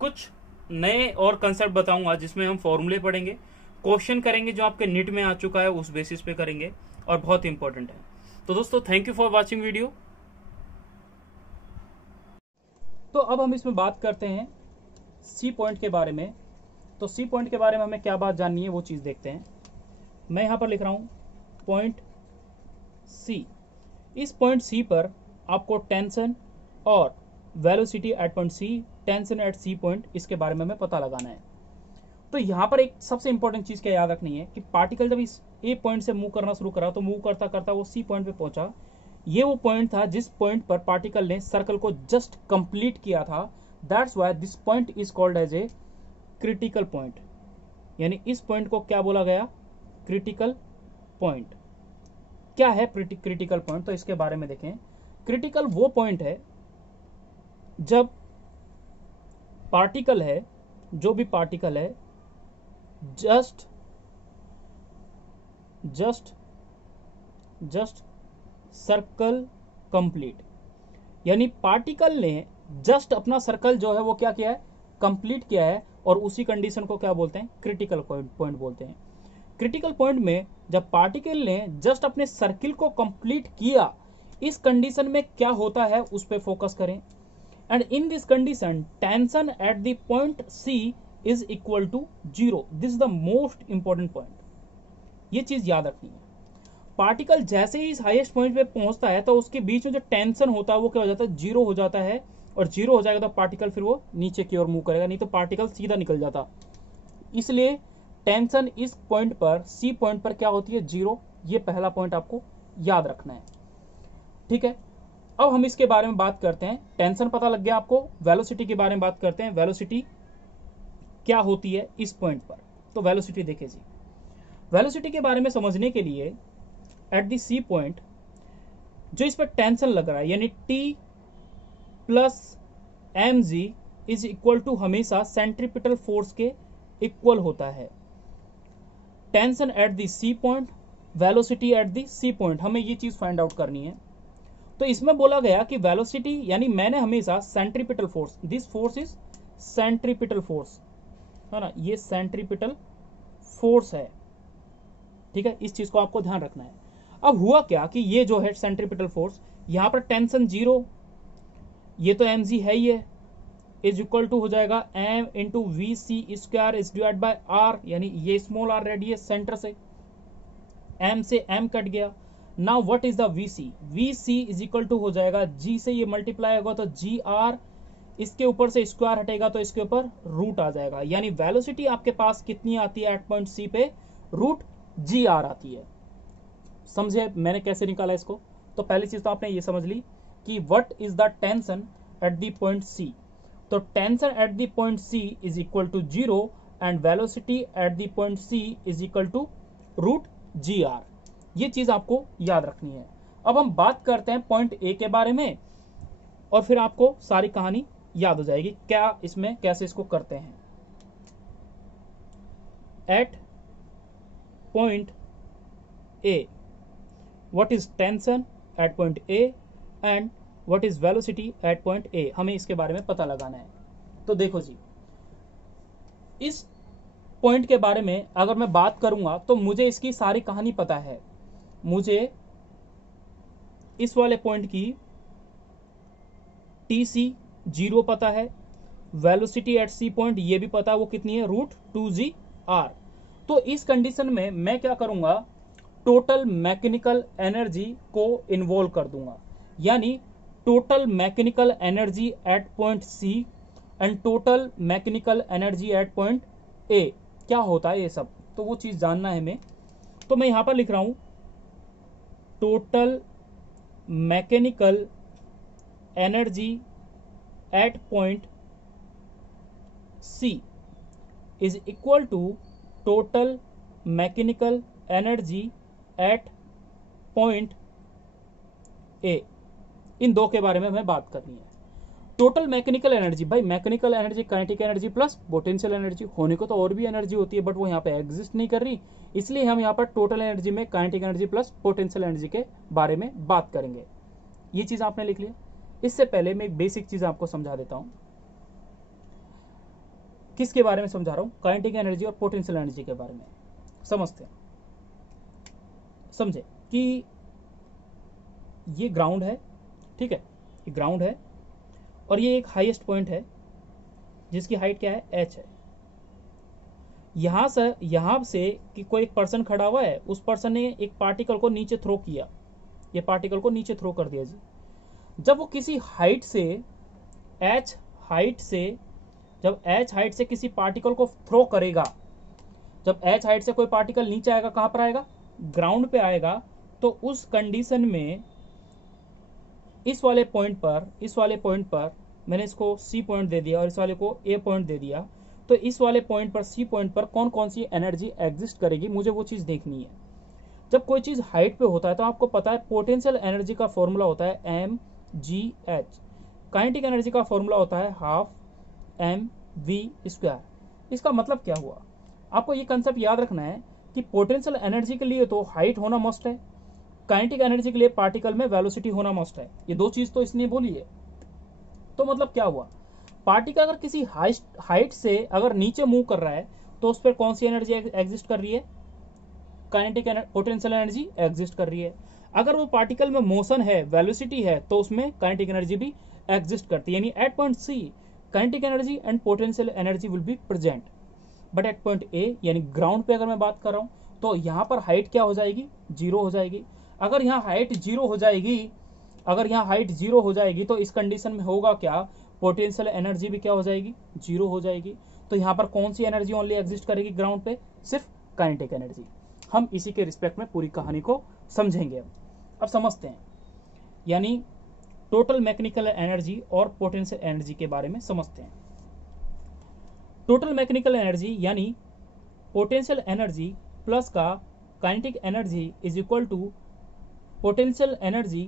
कुछ नए और कंसेप्ट बताऊंगा जिसमें हम फॉर्मूले पढ़ेंगे, क्वेश्चन करेंगे जो आपके नीट में आ चुका है उस बेसिस पे करेंगे, और बहुत इंपॉर्टेंट है। तो दोस्तों thank you for watching video. तो अब हम इसमें बात करते हैं सी पॉइंट के बारे में। तो सी पॉइंट के बारे में हमें क्या बात जाननी है वो चीज देखते हैं। मैं यहां पर लिख रहा हूं पॉइंट सी। इस पॉइंट सी पर आपको टेंशन और velocity at point C, tension at C point, इसके बारे में हमें पता लगाना है। तो यहां पर एक सबसे इंपॉर्टेंट चीज क्या याद रखनी है कि पार्टिकल जब इस ए पॉइंट से मूव करना शुरू करा तो मूव करता करता वो सी पॉइंट पे पहुंचा। ये वो पॉइंट था जिस पॉइंट पर पार्टिकल ने सर्कल को जस्ट कंप्लीट किया था। That's why this point is called as a critical point. यानी इस पॉइंट को क्या बोला गया, क्रिटिकल पॉइंट। क्या है क्रिटिकल पॉइंट, तो इसके बारे में देखें। क्रिटिकल वो पॉइंट है जब पार्टिकल है, जो भी पार्टिकल है, जस्ट सर्कल कंप्लीट। यानी पार्टिकल ने जस्ट अपना सर्कल जो है वो क्या किया है, कंप्लीट किया है, और उसी कंडीशन को क्या बोलते हैं, क्रिटिकल पॉइंट बोलते हैं। क्रिटिकल पॉइंट में जब पार्टिकल ने जस्ट अपने सर्किल को कंप्लीट किया, इस कंडीशन में क्या होता है उस पर फोकस करें। And in this condition tension at the point C is equal to 0। This is the most important point, ये चीज याद रखनी है। पार्टिकल जैसे ही इस हाईएस्ट पॉइंट पे पहुंचता है तो उसके बीच में जो टेंशन होता है वो क्या हो जाता है, 0 हो जाता है। और 0 हो जाएगा तो पार्टिकल फिर वो नीचे की ओर मूव करेगा, नहीं तो पार्टिकल सीधा निकल जाता। इसलिए टेंशन इस पॉइंट पर, सी पॉइंट पर क्या होती है, 0। ये पहला पॉइंट आपको याद रखना है, ठीक है। अब हम इसके बारे में बात करते हैं। टेंशन पता लग गया आपको, वेलोसिटी के बारे में बात करते हैं। वेलोसिटी क्या होती है इस पॉइंट पर, तो वेलोसिटी देखिए जी। वेलोसिटी के बारे में समझने के लिए एट दी सी पॉइंट जो इस पर टेंशन लग रहा है, यानी T plus mg is equal to हमेशा सेंट्रीपिटल फोर्स के इक्वल होता है। Tension at the C point, velocity at the C point, हमें ये चीज फाइंड आउट करनी है। तो इसमें बोला गया कि वेलोसिटी यानी मैंने हमेशा centripetal force, this force is centripetal force, है ना, ये सेंट्रीपिटल फोर्स है, ठीक है। इस चीज को आपको ध्यान रखना है। अब हुआ क्या कि ये जो है सेंट्रीपिटल फोर्स, यहां पर टेंशन 0, ये तो mg है ही है, इज इक्वल टू हो जाएगा m into V C square is divide by r, यानी ये स्मॉल r रेडियस सेंटर से, m से m कट गया। Now what is the vc, vc is equal to हो जाएगा g से ये मल्टीप्लाई होगा तो gr, इसके ऊपर से स्क्वायर हटेगा तो इसके ऊपर रूट आ जाएगा। यानी वेलोसिटी आपके पास कितनी आती है एट पॉइंट सी पे, रूट gr आती है। समझे मैंने कैसे निकाला इसको? तो पहली चीज तो आपने ये समझ ली कि what is the tension at the point C. तो tension at the point C is equal to 0 and velocity at the point C is equal to root gr। ये चीज आपको याद रखनी है। अब हम बात करते हैं पॉइंट ए के बारे में और फिर आपको सारी कहानी याद हो जाएगी क्या इसमें कैसे इसको करते हैं। At point A, what is tension at point A and what is velocity at point A, हमें इसके बारे में पता लगाना है। तो देखो जी, इस पॉइंट के बारे में अगर मैं बात करूंगा तो मुझे इसकी सारी कहानी पता है। मुझे इस वाले पॉइंट की TC 0 पता है, वेलोसिटी एट सी पॉइंट ये भी पता है वो कितनी है, रूट 2gr। तो इस कंडीशन में मैं क्या करूंगा, टोटल मैकेनिकल एनर्जी को इन्वॉल्व कर दूंगा, यानी total mechanical energy at point C and total mechanical energy at point A, क्या होता है ये सब, तो वो चीज जानना है हमें। तो मैं यहां पर लिख रहा हूं total mechanical energy at point C is equal to total mechanical energy at point A. इन दो के बारे में हमें बात करनी है। टोटल मैकेनिकल एनर्जी, भाई mechanical energy kinetic energy plus potential energy, होने को तो और भी एनर्जी होती है बट वो यहाँ पे एग्जिस्ट नहीं कर रही, इसलिए हम यहाँ पर टोटल एनर्जी में kinetic energy plus potential energy के बारे में बात करेंगे। ये चीज आपने लिख लिया। इससे पहले मैं एक बेसिक चीज आपको समझा देता हूं। किसके बारे में समझा रहा हूं, काइनेटिक एनर्जी और पोटेंशियल एनर्जी के बारे में समझते हैं। समझे कि ये ग्राउंड है, ठीक है, ये ग्राउंड है और ये एक हाईएस्ट पॉइंट है जिसकी हाइट क्या है, h है। यहां से कि कोई एक पर्सन खड़ा हुआ है, उस पर्सन ने एक पार्टिकल को नीचे थ्रो किया, ये पार्टिकल को नीचे थ्रो कर दिया जी। जब वो किसी हाइट से h हाइट से किसी पार्टिकल को थ्रो करेगा, जब h हाइट से कोई पार्टिकल नीचे आएगा, कहां पर आएगा, ग्राउंड पे आएगा, तो उस कंडीशन में इस वाले पॉइंट पर मैंने इसको सी पॉइंट दे दिया और इस वाले को ए पॉइंट दे दिया, तो इस वाले पॉइंट पर सी पॉइंट पर कौन कौन सी एनर्जी एग्जिस्ट करेगी, मुझे वो चीज देखनी है। जब कोई चीज हाइट पे होता है तो आपको पता है पोटेंशियल एनर्जी का फॉर्मूला होता है mgh, काइनेटिक एनर्जी का फॉर्मूला होता है हाफ mv²। इसका मतलब क्या हुआ, आपको ये कंसेप्ट याद रखना है कि पोटेंशियल एनर्जी के लिए तो हाइट होना मस्ट है, काइनेटिक एनर्जी के लिए पार्टिकल में वेलोसिटी होना मस्ट है। ये दो चीज तो इसने बोली है। तो मतलब क्या हुआ, पार्टिकल अगर किसी हाइट से अगर नीचे मूव कर रहा है तो उस पर कौन सी एनर्जी एग्जिस्ट कर रही है? काइनेटिक पोटेंशियल एनर्जी एग्जिस्ट कर रही है। अगर वो पार्टिकल में मोशन है, वेलोसिटी है, तो उसमें काइनेटिक एनर्जी भी एग्जिस्ट करती है। यानी at point C kinetic energy and potential energy will be present, but at point A यानी ग्राउंड पे अगर मैं बात कर रहा हूं तो यहां पर हाइट क्या हो जाएगी? जीरो हो जाएगी। अगर यहाँ हाइट जीरो हो जाएगी, अगर यहाँ हाइट जीरो हो जाएगी तो इस कंडीशन में होगा क्या? पोटेंशियल एनर्जी भी क्या हो जाएगी? जीरो हो जाएगी। तो यहाँ पर कौन सी एनर्जी ओनली एग्जिस्ट करेगी ग्राउंड पे? सिर्फ काइनेटिक एनर्जी। हम इसी के रिस्पेक्ट में पूरी कहानी को समझेंगे। अब समझते हैं, यानी टोटल मैकेनिकल एनर्जी और पोटेंशियल एनर्जी के बारे में समझते हैं। टोटल मैकेनिकल एनर्जी यानी पोटेंशियल एनर्जी प्लस का kinetic energy is equal to potential energy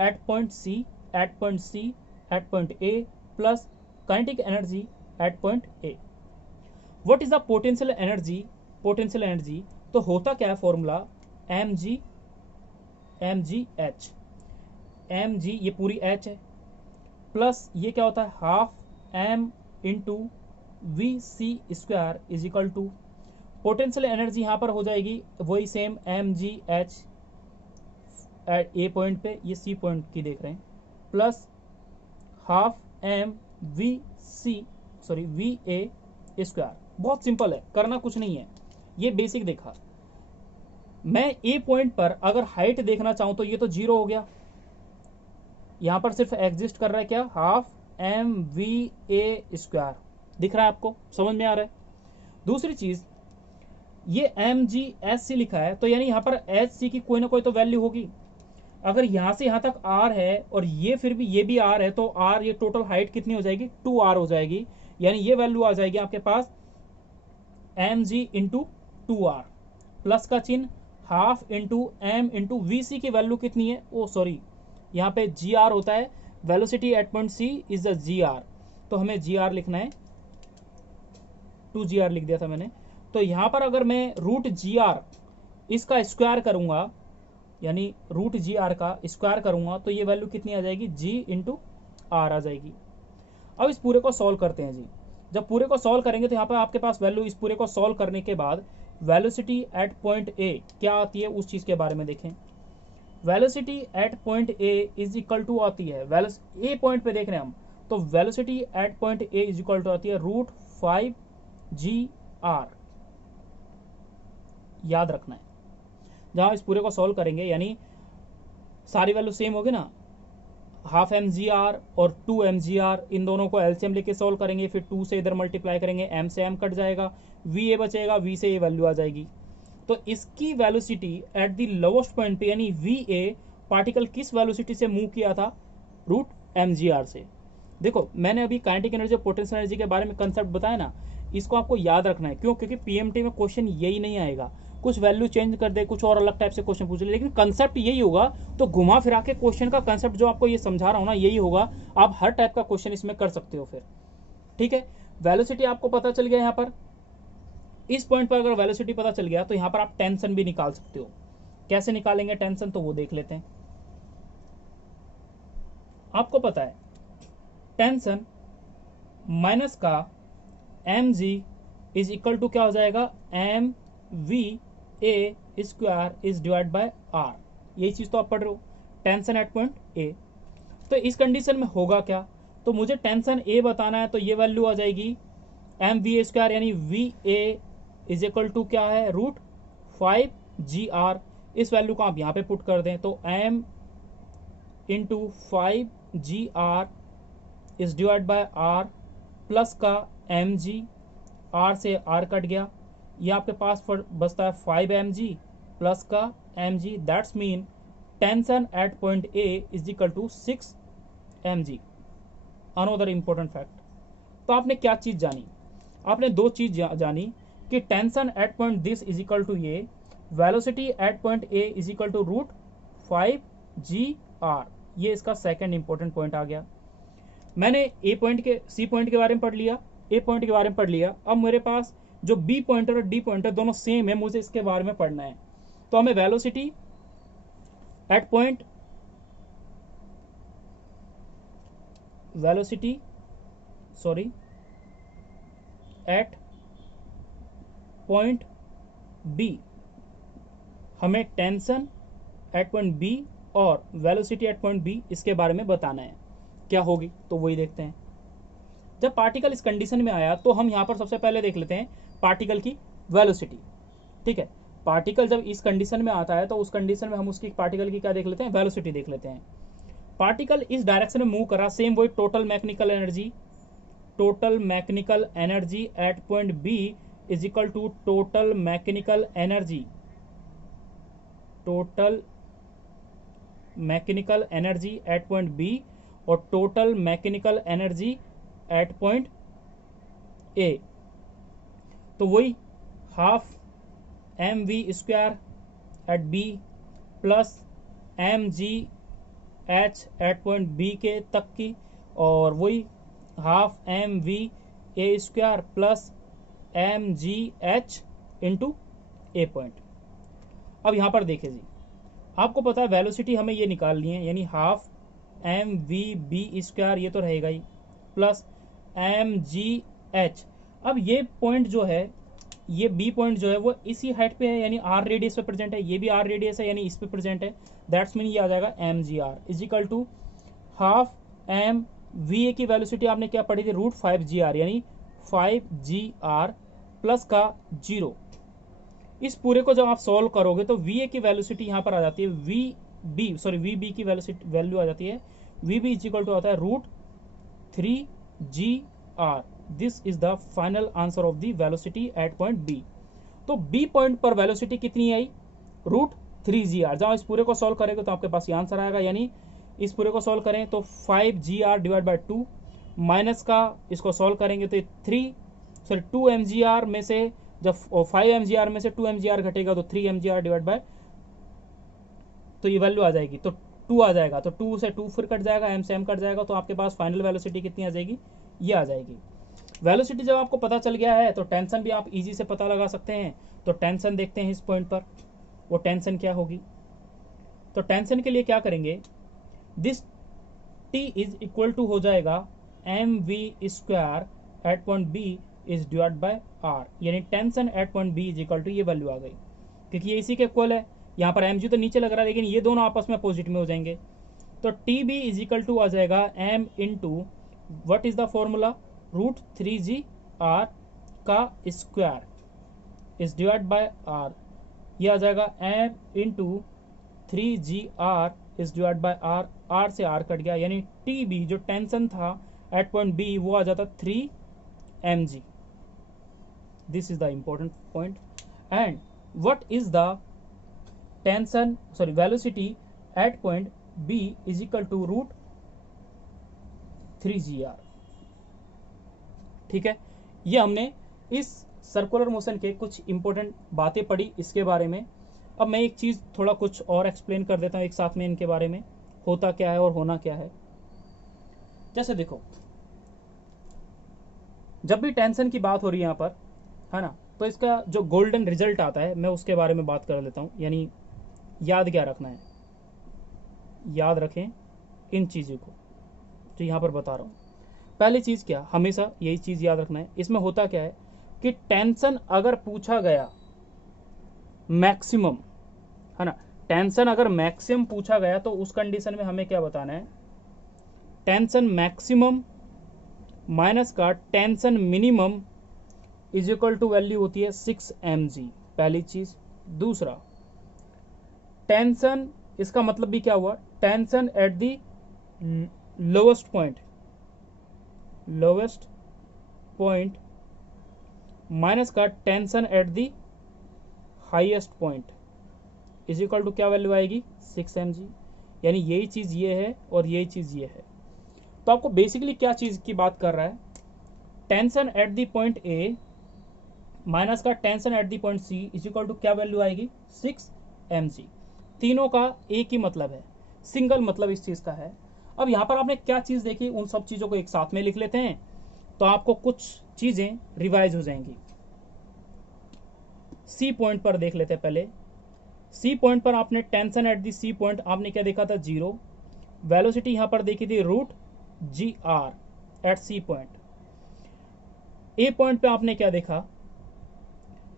at point C, at point C, at point A plus kinetic energy at point A. What is the potential energy? Potential energy तो होता क्या है formula? M G H, M G ये पूरी H है, plus ये क्या होता है? Half M into V C square is equal to potential energy यहां पर हो जाएगी वही same M G H at A point पे, ये सी पॉइंट की देख रहे हैं, plus half M V C sorry V A square. बहुत सिंपल है, करना कुछ नहीं है, ये बेसिक देखा। मैं ए पॉइंट पर अगर हाइट देखना चाहूं तो ये तो जीरो हो गया, यहां पर सिर्फ एग्जिस्ट कर रहा है क्या? Half M V A square. दिख रहा है आपको? समझ में आ रहा है? दूसरी चीज, ये एम जी एस सी लिखा है तो यानी यहां पर एच सी की कोई ना कोई तो वैल्यू होगी। अगर यहां से यहां तक आर है और ये फिर भी ये भी आर है तो आर, ये टोटल हाइट कितनी हो जाएगी? 2r हो जाएगी। यानी ये वैल्यू आ जाएगी आपके पास M G into 2r plus का चिन्ह half into M into V C की वैल्यू कितनी है? ओ सॉरी, यहाँ पे जी आर होता है, velocity at point C is the G R, तो हमें जी आर लिखना है, 2gr लिख दिया था मैंने। तो यहां पर अगर मैं रूट जी आर इसका स्क्वायर करूंगा, यानी रूट जी आर का स्क्वायर करूंगा तो ये वैल्यू कितनी आ जाएगी? जी इंटू आर आ जाएगी। अब इस पूरे को सॉल्व करते हैं जी। जब पूरे को सॉल्व करेंगे तो यहाँ पर आपके पास वैल्यू, इस पूरे को सॉल्व करने के बाद वेलोसिटी एट पॉइंट ए क्या आती है उस चीज के बारे में देखें। Velocity at point A is equal to आती है, ए पॉइंट पे देख रहे हैं हम, तो velocity at point A is equal to आती है रूट 5gr। याद रखना है, जहां इस पूरे को सॉल्व करेंगे यानी सारी वैल्यू सेम होगी ना, हाफ एम जी आर और 2 एम जी आर, इन दोनों को एलसीएम लेके सॉल्व करेंगे, फिर 2 से इधर मल्टीप्लाई करेंगे, एम से एम कट जाएगा, वी ए बचेगा, वी से ये वैल्यू आ जाएगी। तो इसकी velocity at the lowest point पे यानी वी ए पार्टिकल किस वेलोसिटी से मूव किया था? रूट एम जी आर से। देखो मैंने अभी काइनेटिक एनर्जी और पोटेंशियल एनर्जी के बारे में कंसेप्ट बताया ना, इसको आपको याद रखना है। क्यों? क्योंकि पीएमटी में क्वेश्चन यही नहीं आएगा, कुछ वैल्यू चेंज कर दे, कुछ और अलग टाइप से क्वेश्चन पूछ ले, लेकिन कंसेप्ट यही होगा। तो घुमा फिरा के क्वेश्चन का कंसेप्ट जो आपको ये समझा रहा हूं ना, यही होगा। आप हर टाइप का क्वेश्चन इसमें कर सकते हो फिर। ठीक है, वेलोसिटी आपको पता चल गया। यहाँ पर इस पॉइंट पर अगर वेलोसिटी पता चल गया तो यहाँ पर आप टेंशन भी निकाल सकते हो। कैसे निकालेंगे टेंशन, तो वो देख लेते हैं। आपको पता है टेंशन माइनस का M G is equal to क्या हो जाएगा? M V A square is divide by R. यही चीज तो आप पढ़ रहे हो, टेंशन एट पॉइंट ए। तो इस कंडीशन में होगा क्या? तो मुझे टेंशन ए बताना है, तो ये वैल्यू आ जाएगी एम वी ए स्क्वायर यानी V A is equal to क्या है? Root 5gr। इस वैल्यू को आप यहां पे पुट कर दें तो m into 5gr is divide by r plus का mg, r से r कट गया, ये आपके पास बचता है 5mg प्लस का mg। That's mean tension at point A is equal to 6mg। Another important fact, तो आपने क्या चीज जानी? आपने दो चीज जानी कि tension at point this is equal to ये, velocity at point A is equal to root 5gr। ये इसका सेकंड इंपॉर्टेंट पॉइंट आ गया। मैंने ए पॉइंट के सी पॉइंट के बारे में पढ़ लिया, ए पॉइंट के बारे में पढ़ लिया। अब मेरे पास जो बी पॉइंटर और डी पॉइंटर दोनों सेम है, मुझे इसके बारे में पढ़ना है। तो हमें velocity at at point B, हमें टेंशन एट पॉइंट बी और वेलोसिटी एट पॉइंट बी इसके बारे में बताना है, क्या होगी तो वही देखते हैं। जब पार्टिकल इस कंडीशन में आया तो हम यहां पर सबसे पहले देख लेते हैं पार्टिकल की वेलोसिटी। ठीक है, पार्टिकल जब इस कंडीशन में आता है तो उस कंडीशन में हम उसकी पार्टिकल की क्या देख लेते हैं, वेलोसिटी देख लेते हैं। पार्टिकल इस डायरेक्शन में मूव करा, सेम वही total mechanical energy at point B is equal to total mechanical energy at point B और total mechanical energy at point A. तो वही half M V square at B plus M G H at point B के तक की, और वही half M V A square plus M G H into A point. अब यहां पर देखिए जी, आपको पता है वेलोसिटी हमें ये निकालनी है, यानी half M V B square ये तो रहेगा ही प्लस एम जी एच। अब ये पॉइंट जो है, ये बी पॉइंट जो है वो इसी हाइट पे है, यानी आर रेडियस पे प्रेजेंट है, ये भी आर रेडियस है यानी इस पे प्रेजेंट है। दैट्स मीन ये आ जाएगा M G R is equal to half M V A की वेलोसिटी आपने क्या पढ़ी थी, रूट 5 जी आर, यानी 5 जी आर प्लस का 0। इस पूरे को जब आप सॉल्व करोगे तो वी ए की वेलोसिटी यहां पर आ जाती है वी बी की वेलोसिटी वैल्यू आ जाती है V B is equal to आता है root 3 G R. This is the final answer of the velocity at point B. तो बी पॉइंट पर वेलोसिटी कितनी आई, रूट 3 जी आर। जब इस पूरे को सॉल्व करेंगे तो आपके पास ये आंसर आएगा, यानी इस पूरे को सॉल्व करें तो 5 जी आर डिवाइड बाई 2 माइनस का इसको सॉल्व करेंगे तो 2 एम जी आर में से जब 5 एम जी आर में से 2 एम जी आर घटेगा तो 3 M G R divide by, तो ये वैल्यू आ जाएगी तो 2 आ जाएगा, तो 2 से 2 फिर कट जाएगा, एम से एम कट जाएगा, तो आपके पास फाइनल वेलोसिटी कितनी आ जाएगी, ये आ जाएगी। वेलोसिटी जब आपको पता चल गया है तो टेंशन भी आप इजी से पता लगा सकते हैं। तो टेंशन देखते हैं इस पॉइंट पर, वो टेंशन क्या होगी। तो टेंशन के लिए क्या करेंगे, this T is equal to हो जाएगा M V square at point B is divide by R, यानी tension at point B is equal to ये वैल्यू आ गई, क्योंकि ये इसी के इक्वल है। यहाँ पर एम जी तो नीचे लग रहा है लेकिन ये दोनों आपस में अपोजिट में हो जाएंगे। तो T B is equal to आ जाएगा M into what is the formula, root 3 G R का square is divide by R, ये आ जाएगा M into 3 G R is divide by R, R से आर कट गया, यानी टी बी जो टेंशन था एट पॉइंट बी वो आ जाता 3 M G. This is the important point. And what is the tension velocity at point B is equal to root 3 G R. ठीक है, ये हमने इस सर्कुलर मोशन के कुछ इंपॉर्टेंट बातें पढ़ी इसके बारे में। अब मैं एक चीज थोड़ा कुछ और एक्सप्लेन कर देता हूं एक साथ में, इनके बारे में होता क्या है और होना क्या है। जैसे देखो, जब भी टेंशन की बात हो रही है यहाँ पर, है ना, तो इसका जो गोल्डन रिजल्ट आता है मैं उसके बारे में बात कर लेता हूं। यानी याद क्या रखना है, याद रखें इन चीजों को जो यहां पर बता रहा हूं। पहली चीज क्या, हमेशा यही चीज याद रखना है। इसमें होता क्या है कि टेंशन अगर पूछा गया मैक्सिमम, है ना, टेंशन अगर मैक्सिमम पूछा गया तो उस कंडीशन में हमें क्या बताना है, टेंशन मैक्सिमम माइनस का tension minimum is equal to value होती है 6 mg। पहली चीज। दूसरा, टेंशन, इसका मतलब भी क्या हुआ, tension at the lowest point minus का tension at the highest point is equal to क्या वैल्यू आएगी, 6 mg। यानी यही चीज ये है और यही चीज ये है। तो आपको बेसिकली क्या चीज की बात कर रहा है, tension at the point A minus का tension at the point C is equal to क्या वैल्यू आएगी, 6 mg। तीनों का एक ही मतलब है, सिंगल मतलब इस चीज का है। अब यहां पर आपने क्या चीज देखी, उन सब चीजों को एक साथ में लिख लेते हैं तो आपको कुछ चीजें रिवाइज हो जाएंगी। सी पॉइंट पर देख लेते हैं पहले। सी पॉइंट पर आपने tension at the C point आपने क्या देखा था, 0। वेलोसिटी यहां पर देखी थी root G R at C point. A point पे आपने क्या देखा,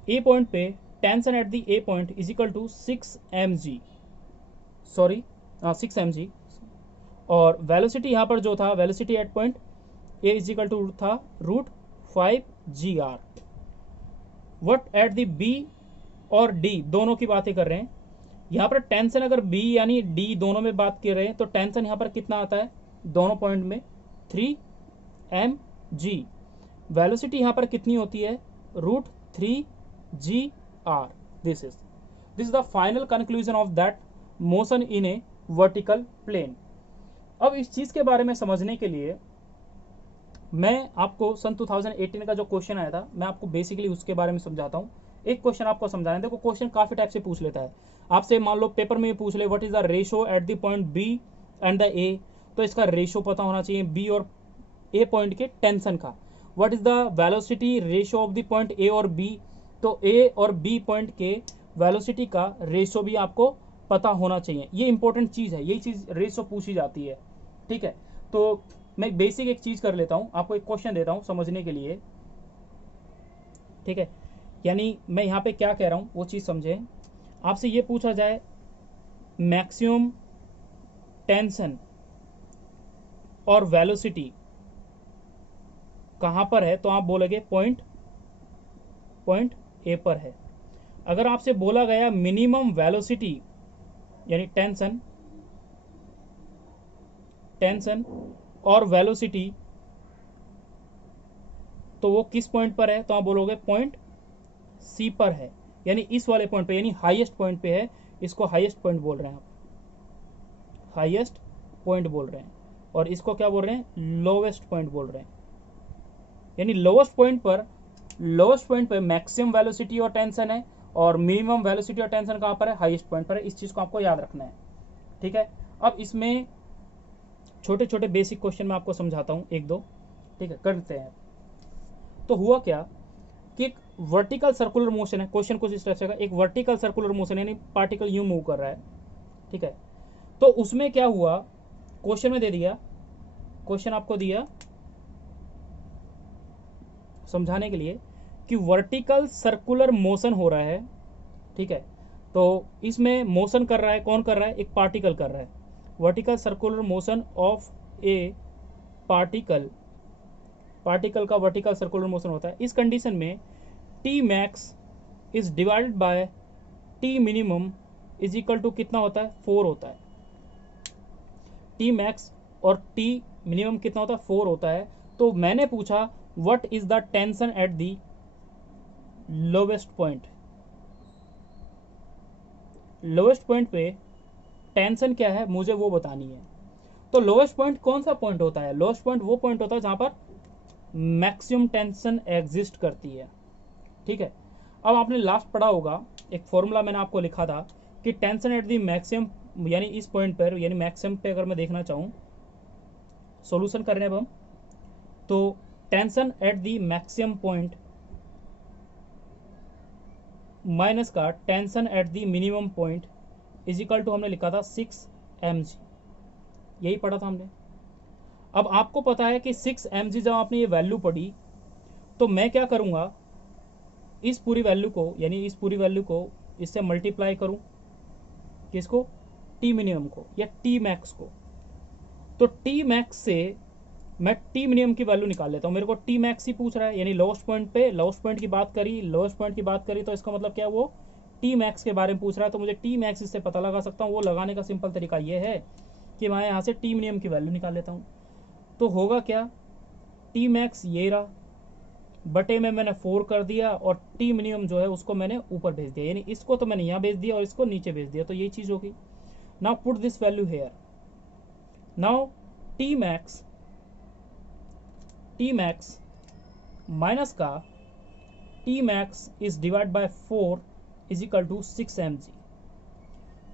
ए पॉइंट पे tension at the A point is equal to 6 mg, sorry 6 mg, और वेलोसिटी यहां पर जो था, velocity at point A is equal to था √5 gr। What at the B और डी दोनों की बातें कर रहे हैं। यहां पर टेंशन अगर बी यानी डी दोनों में बात कर रहे हैं तो टेंशन यहां पर कितना आता है दोनों पॉइंट में, 3 mg। वेलोसिटी यहां पर कितनी होती है, √3 gr। This is the final conclusion of that motion in a vertical plane. अब इस चीज के बारे में समझने के लिए मैं आपको सन 2018 का जो क्वेश्चन आया था, मैं आपको बेसिकली उसके बारे में समझाता हूँ। एक क्वेश्चन आपको समझाना है। देखो क्वेश्चन काफी टाइप से पूछ लेता है आपसे, मान लो पेपर में पूछ ले what is the ratio at the point B and the A, तो इसका रेशियो पता होना चाहिए बी और ए पॉइंट के टेंशन का। What is the velocity ratio of the point A और बी, तो ए और बी पॉइंट के वेलोसिटी का रेशियो भी आपको पता होना चाहिए। ये इंपॉर्टेंट चीज है, यही चीज रेशियो पूछी जाती है, ठीक है। तो मैं बेसिक एक चीज कर लेता हूं, आपको एक क्वेश्चन देता हूं समझने के लिए, ठीक है। यानी मैं यहां पे क्या कह रहा हूं वो चीज समझे। आपसे ये पूछा जाए मैक्सिमम टेंशन और वेलोसिटी कहां पर है, तो आप बोलोगे पॉइंट ए पर है। अगर आपसे बोला गया मिनिमम वेलोसिटी यानी टेंशन और वेलोसिटी, तो वो किस पॉइंट पर है, तो आप बोलोगे पॉइंट सी पर है, यानी इस वाले पॉइंट पे, यानी हाईएस्ट पॉइंट पे है। इसको हाईएस्ट पॉइंट बोल रहे हैं आप, हाईएस्ट पॉइंट बोल रहे हैं। और इसको क्या बोल रहे हैं, लोवेस्ट पॉइंट बोल रहे हैं। यानी लोवेस्ट पॉइंट पर मैक्सिमम वेलोसिटी और टेंशन है, और मिनिमम वेलोसिटी और टेंशन कहां पर है, हाईएस्ट पॉइंट पर है। इस चीज को आपको याद रखना है, ठीक है। अब इसमें छोटे छोटे बेसिक क्वेश्चन मैं आपको समझाता हूं, एक दो, ठीक है, करते हैं। तो हुआ क्या कि एक वर्टिकल सर्कुलर मोशन है, क्वेश्चन कुछ इस तरह से, एक वर्टिकल सर्कुलर मोशन यानी पार्टिकल यूं मूव कर रहा है, ठीक है। तो उसमें क्या हुआ, क्वेश्चन में दे दिया, क्वेश्चन आपको दिया समझाने के लिए कि वर्टिकल सर्कुलर मोशन हो रहा है, ठीक है। तो इसमें मोशन कर रहा है, कौन कर रहा है, एक पार्टिकल कर रहा है। Vertical circular motion of a particle का वर्टिकल सर्कुलर मोशन होता है। इस कंडीशन में T max is divided by T minimum is equal to कितना होता है, 4 होता है। टी मैक्स और टी मिनिमम कितना होता है, 4 होता है। तो मैंने पूछा what is the tension at the lowest point. Lowest point पे टेंशन क्या है मुझे वो बतानी है। तो लोवेस्ट पॉइंट कौन सा पॉइंट होता है, लोवेस्ट पॉइंट वो पॉइंट होता है जहां पर मैक्सिमम टेंशन एग्जिस्ट करती है, ठीक है। अब आपने लास्ट पढ़ा होगा, एक फॉर्मूला मैंने आपको लिखा था कि टेंशन एट दी मैक्सिमम, यानी इस पॉइंट पर, यानी मैक्सिमम पे अगर मैं देखना चाहूं, सॉल्यूशन करने अब हम, तो tension at the maximum point minus का tension at the minimum point is equal to हमने लिखा था 6 mg, यही पढ़ा था हमने। अब आपको पता है कि 6 mg जब आपने ये वैल्यू पढ़ी, तो मैं क्या करूंगा, इस पूरी वैल्यू को, यानी इस पूरी वैल्यू को इससे मल्टीप्लाई करूं, किसको, टी मिनिमम को या टी मैक्स को। तो टी मैक्स से मैं टी मिनिमम की वैल्यू निकाल लेता हूं। मेरे को टी मैक्स ही पूछ रहा है, यानी लोवेस्ट पॉइंट पे, लोवेस्ट पॉइंट की बात करी, तो इसका मतलब क्या है, वो टी मैक्स के बारे में पूछ रहा है। तो मुझे टी मैक्स इससे पता लगा सकता हूँ। वो लगाने का सिंपल तरीका ये है कि मैं यहाँ से टी मिनिमम की वैल्यू निकाल लेता हूँ। तो होगा क्या, टी मैक्स ये रहा, बटे में मैंने 4 कर दिया, और टी मिनिमम जो है उसको मैंने ऊपर भेज दिया, यानी इसको तो मैंने यहाँ भेज दिया और इसको नीचे भेज दिया। तो ये चीज होगी। Now put this value here. Now T max minus का T max is divide by 4 is equal to 6 mg।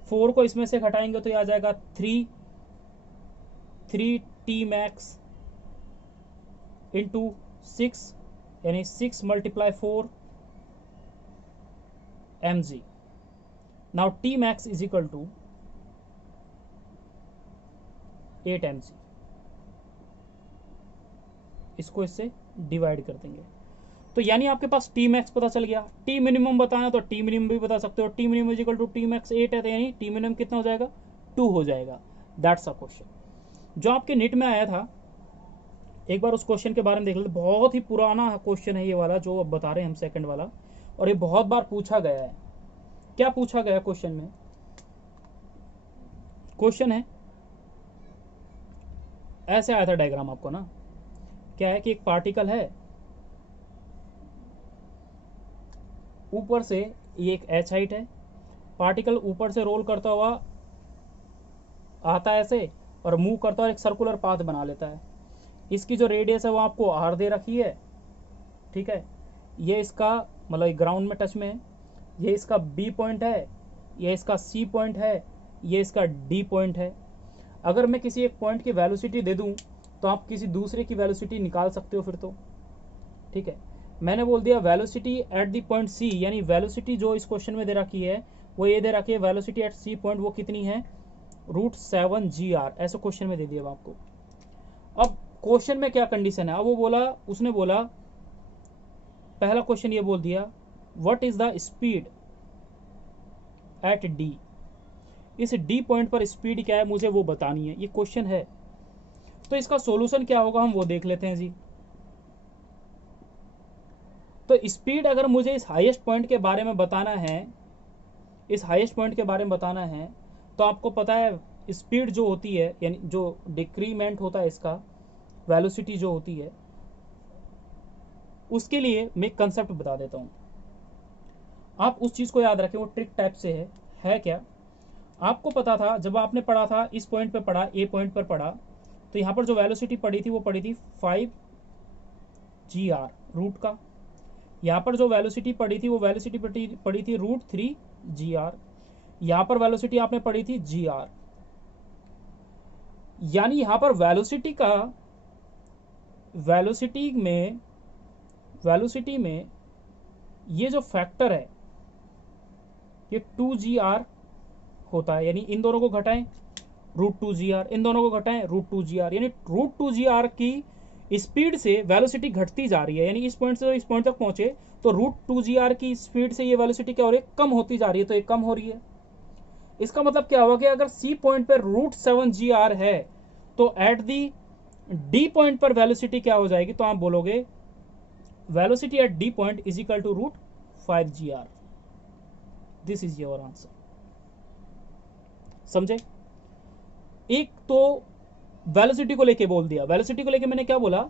4 को इसमें से घटाएंगे तो ये आ जाएगा 3 टी मैक्स इंटू 6, यानी 6 multiply 4 mg। Now T max is equal to 8 mg। इसको इससे डिवाइड कर देंगे। तो यानी आपके पास टी मैक्स पता चल गया। टी मिनिमम बताना तो टी मिनिमम भी बता सकते हो। T minimum is equal to T max 8 है, तो यानी टी मिनिमम कितना हो जाएगा, 2 हो जाएगा। दैट्स अ क्वेश्चन जो आपके नीट में आया था। एक बार उस क्वेश्चन के बारे में देख लेते। बहुत ही पुराना क्वेश्चन है ये वाला जो अब बता रहे हैं हम, सेकंड वाला, और ये बहुत बार पूछा गया है। क्या पूछा गया क्वेश्चन में? क्वेश्चन है ऐसे आया था डायग्राम आपको ना, क्या है कि एक पार्टिकल है, ऊपर से ये एक h हाइट है, पार्टिकल ऊपर से रोल करता हुआ आता है ऐसे और मूव करता हुआ एक सर्कुलर पाथ बना लेता है। इसकी जो रेडियस है वो आपको r दे रखी है, ठीक है। ये इसका मतलब ग्राउंड में टच में है, ये इसका B पॉइंट है, ये इसका C पॉइंट है, ये इसका D पॉइंट है। अगर मैं किसी एक पॉइंट की वेलोसिटी दे दूं तो आप किसी दूसरे की वेलोसिटी निकाल सकते हो फिर तो, ठीक है। मैंने बोल दिया velocity at the point C, यानी वेलोसिटी जो इस क्वेश्चन में दे रखी है वो ये दे रखी है, वेलोसिटी एट C पॉइंट वो कितनी है, √7gr, ऐसे क्वेश्चन में दे दिया आपको। अब क्वेश्चन में क्या कंडीशन है, अब वो बोला, उसने बोला, पहला क्वेश्चन ये बोल दिया what is the speed at D, इस D पॉइंट पर स्पीड क्या है मुझे वो बतानी है, ये क्वेश्चन है। तो इसका सॉल्यूशन क्या होगा हम वो देख लेते हैं जी। तो स्पीड अगर मुझे इस हाईएस्ट पॉइंट के बारे में बताना है, इस हाईएस्ट पॉइंट के बारे में बताना है, तो आपको पता है स्पीड जो होती है, यानी जो डिक्रीमेंट होता है इसका, वेलोसिटी जो होती है, उसके लिए मैं एक कंसेप्ट बता देता हूं। आप उस चीज को याद रखें, वो ट्रिक टाइप से है क्या? आपको पता था जब आपने पढ़ा था, इस पॉइंट पे पढ़ा, ए पॉइंट पर पढ़ा, तो यहां पर जो वेलोसिटी पड़ी थी वो पड़ी थी 5gr रूट का। यहां पर जो वेलोसिटी पड़ी थी वो वेलोसिटी पड़ी थी √3gr। यहां पर वेलोसिटी आपने पड़ी थी gr। यानी यहां पर वेलोसिटी में ये जो फैक्टर है ये 2gr होता है, यानी इन दोनों को घटाएं √2gr, इन दोनों को घटाएं √2gr, यानी √2gr की स्पीड से वेलोसिटी घटती जा रही है। यानी इस पॉइंट से इस पॉइंट तक पहुंचे तो √2gr की स्पीड से ये वेलोसिटी क्या हो रही है, कम होती जा रही है, तो ये कम हो रही है। इसका मतलब क्या हुआ कि अगर C पॉइंट पर √7gr है तो एट दी D पॉइंट पर वेलोसिटी क्या हो जाएगी, तो आप बोलोगे velocity at D point is equal to √5gr। This is your answer. समझे? एक तो वेलोसिटी को लेके बोल दिया। वेलोसिटी को लेके मैंने क्या बोला,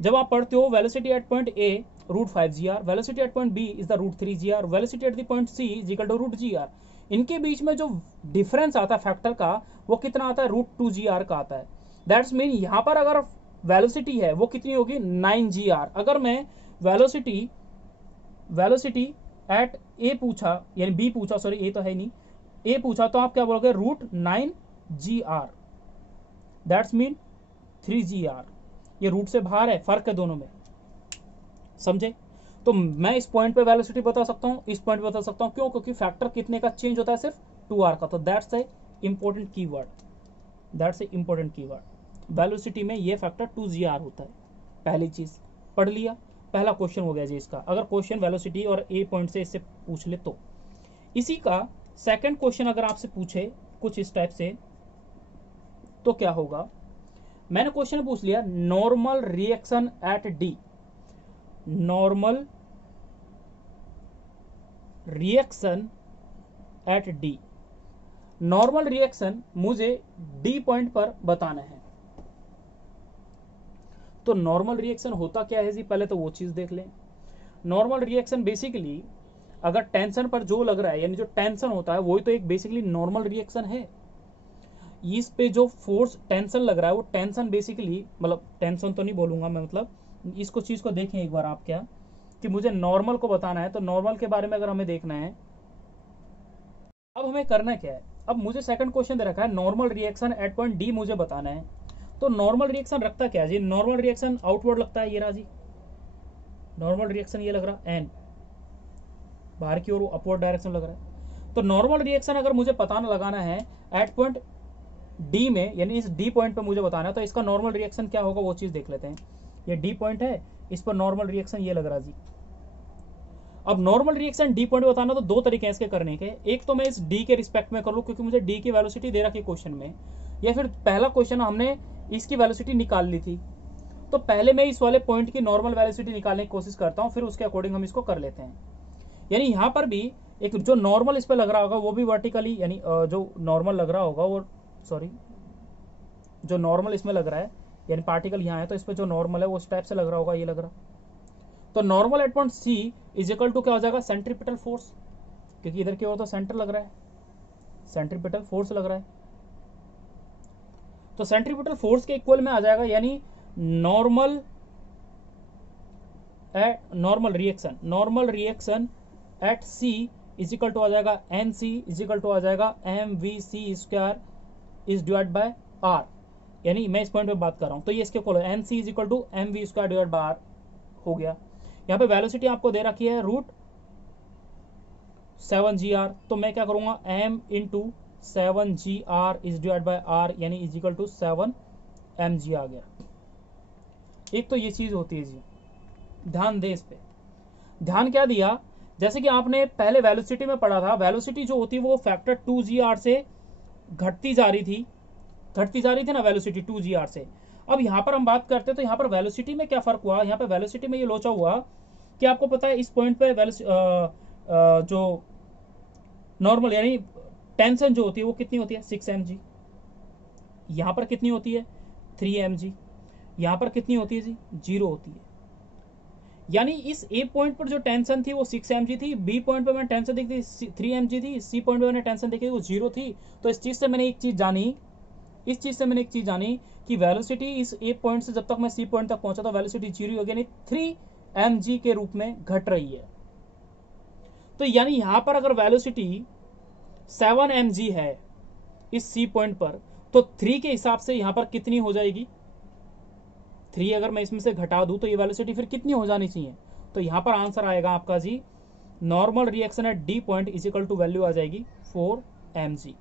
जब आप पढ़ते हो velocity at point A √5gr, velocity at point B is the √3gr, velocity at the point C is equal to √gr। इनके बीच में जो डिफरेंस आता है फैक्टर का वो कितना आता है, √2gr का आता है। दैट्स मीन यहां पर अगर वेलोसिटी है वो कितनी होगी, 9gr। अगर मैं वेलोसिटी एट A पूछा, यानी B पूछा, सॉरी A तो है नहीं, A पूछा, तो आप क्या बोलोगे, √9gr। That's mean 3gr। ये रूट से बाहर है, फर्क है दोनों में। समझे? तो मैं इस पॉइंट पे वेलोसिटी बता सकता हूं, इस पॉइंट पे बता सकता हूं, क्यों? क्योंकि फैक्टर कितने का चेंज होता है, सिर्फ 2r का। तो that's a important keyword, that's a important keyword. Velocity में ये फैक्टर 2gr होता है। पहली चीज पढ़ लिया, पहला क्वेश्चन हो गया जी इसका। अगर क्वेश्चन वेलोसिटी और A पॉइंट से इससे पूछ ले तो। इसी का सेकंड क्वेश्चन अगर आपसे पूछे कुछ इस टाइप से तो क्या होगा? मैंने क्वेश्चन पूछ लिया normal reaction eight D, normal reaction eight D, normal reaction मुझे D पॉइंट पर बताना है। तो नॉर्मल रिएक्शन होता क्या है जी, पहले तो वो चीज देख लें। नॉर्मल रिएक्शन बेसिकली अगर टेंशन पर जो लग रहा है, यानी जो टेंशन होता है वही तो एक बेसिकली नॉर्मल रिएक्शन है। इस पे जो फोर्स टेंशन लग रहा है वो टेंशन बेसिकली, मतलब टेंशन तो नहीं बोलूंगा मैं, मतलब इसको चीज को देखें एक बार आप, क्या कि मुझे नॉर्मल को बताना है। तो नॉर्मल के बारे में अगर हमें देखना है, अब हमें करना क्या है, अब मुझे सेकंड क्वेश्चन दे रखा है normal reaction eight point D मुझे बताना है। तो नॉर्मल रिएक्शन रखता क्या है जी, नॉर्मल रिएक्शन आउटवर्ड लगता है, ये रहा जी नॉर्मल रिएक्शन, ये लग रहा N बाहर की ओर, अपवर्ड डायरेक्शन लग रहा है। तो नॉर्मल रिएक्शन अगर मुझे पता लगाना है एट पॉइंट D में, यानी इस D पॉइंट पे मुझे बताना है, तो इसका नॉर्मल रिएक्शन क्या होगा वो चीज देख लेते हैं। ये डी पॉइंट है, इस पर नॉर्मल रिएक्शन ये लग रहा जी। अब नॉर्मल रिएक्शन डी पॉइंट बताना तो दो तरीके हैं इसके करने के, एक तो मैं इस डी के रिस्पेक्ट में कर लूँ क्योंकि मुझे डी की वेलोसिटी दे रखी है क्वेश्चन में, या फिर पहला क्वेश्चन हमने इसकी वेलोसिटी निकाल ली थी, तो पहले मैं इस वाले पॉइंट की नॉर्मल वेलोसिटी निकालने की कोशिश करता हूँ, फिर उसके अकॉर्डिंग हम इसको कर लेते हैं। यानी यहाँ पर भी एक जो नॉर्मल इस पर लग रहा होगा वो भी वर्टिकली, यानी जो नॉर्मल लग रहा होगा वो, सॉरी, जो नॉर्मल इसमें लग रहा है, यानी पार्टिकल यहाँ है तो इस पर जो नॉर्मल है वो इस टाइप से लग रहा होगा, ये लग रहा। तो normal at point C is equal to क्या हो जाएगा, सेंट्रीपिटल फोर्स, क्योंकि इधर की ओर तो सेंटर लग रहा है, सेंट्रीपिटल फोर्स लग रहा है, तो सेंट्रीपिटल फोर्स के इक्वल में आ जाएगा, यानी normal reaction at C is equal to आ जाएगा N C is equal to आ जाएगा M V C square is divide by R, यानी मैं इस पॉइंट पे बात कर रहा हूं, तो ये इसके इक्वल है, N C is equal to M V square divide by R हो गया। यहाँ पे वेलोसिटी आपको दे रखी है √7 GR, तो मैं क्या करूंगा, m into 7 GR is divide by R, यानी इज इक्वल टू 7 mg आ गया। एक तो ये चीज होती है जी, ध्यान दे इस पे। ध्यान क्या दिया, जैसे कि आपने पहले वेलोसिटी में पढ़ा था, वेलोसिटी जो होती है वो फैक्टर 2 GR से घटती जा रही थी ना वेलोसिटी 2 GR से। अब यहाँ पर हम बात करते हैं तो यहाँ पर वेलोसिटी में क्या फर्क हुआ, यहाँ पे वेलोसिटी में ये लोचा हुआ कि आपको पता है इस पॉइंट पे जो नॉर्मल यानी टेंशन जो होती है वो कितनी होती है, 6 mg। यहाँ पर कितनी होती है, 3 mg। यहाँ पर कितनी होती है जी, 0 होती है। यानी इस ए पॉइंट पर जो टेंशन थी वो 6 mg थी, बी पॉइंट पर मैंने टेंशन देखी 3 mg थी, सी पॉइंट पर मैंने टेंशन देखी वो 0 थी। तो इस चीज से मैंने एक चीज जानी, कि वेलोसिटी इस ए पॉइंट से जब तक मैं सी पॉइंट तक पहुंचा तो वेलोसिटी 0 हो गई, यानी 3 mg के रूप में घट रही है। तो यानी यहां पर अगर वेलोसिटी 7 mg है इस सी पॉइंट पर, तो 3 के हिसाब से यहां पर कितनी हो जाएगी, 3 अगर मैं इसमें से घटा दूं तो ये वेलोसिटी फिर कितनी हो जानी चाहिए। तो यहां पर आंसर आएगा आपका जी, normal reaction at D point is equal to value आ जाएगी 4 mg।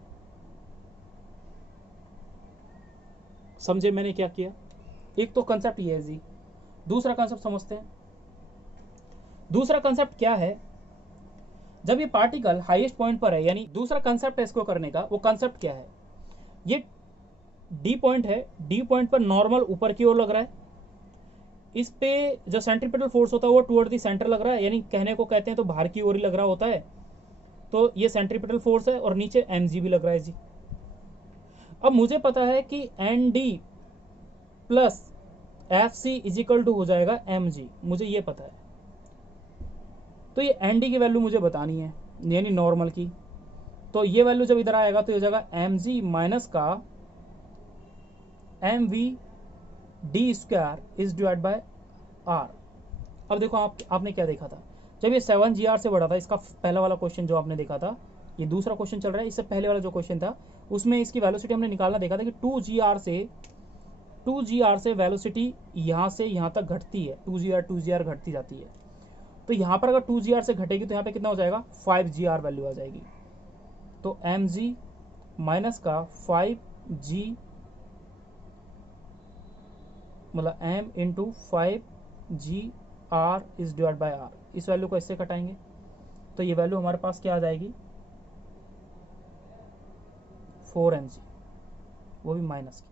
समझे मैंने क्या किया, एक तो कंसेप्ट ये है जी। दूसरा कंसेप्ट समझते हैं। दूसरा कंसेप्ट क्या है, जब ये पार्टिकल हाईएस्ट पॉइंट पर है, यानी दूसरा कंसेप्ट है इसको करने का, वो कंसेप्ट क्या है, ये डी पॉइंट है, डी पॉइंट पर नॉर्मल ऊपर की ओर लग रहा है, इस पे जो सेंट्रीपिटल फोर्स होता है वो टुवर्ड द सेंटर लग रहा है, यानी कहने को कहते हैं तो बाहर की ओर ही लग रहा होता है, तो ये सेंट्रीपिटल फोर्स है, और नीचे mg भी लग रहा है जी। अब मुझे पता है कि N D plus F C is equal to हो जाएगा mg, मुझे ये पता है। तो ये एन डी की वैल्यू मुझे बतानी है, यानी नॉर्मल की, तो ये वैल्यू जब इधर आएगा तो ये हो जाएगा mg माइनस का M V D square is divide by R. अब देखो आपने क्या देखा था, जब ये 7 GR से बढ़ा था, इसका पहला वाला क्वेश्चन जो आपने देखा था, ये दूसरा क्वेश्चन चल रहा है, इससे पहले वाला जो क्वेश्चन था उसमें इसकी वेलोसिटी हमने निकालना देखा था कि 2 GR से वेलोसिटी यहाँ से यहाँ तक घटती है, 2 GR घटती जाती है। तो यहाँ पर अगर 2 GR से घटेगी तो यहाँ पे कितना हो जाएगा, 5 GR वैल्यू आ जाएगी। तो mg माइनस का 5g मतलब m into 5GR is divide by R, इस वैल्यू को इससे घटाएंगे तो ये वैल्यू हमारे पास क्या आ जाएगी, 4 mg, वो भी माइनस की।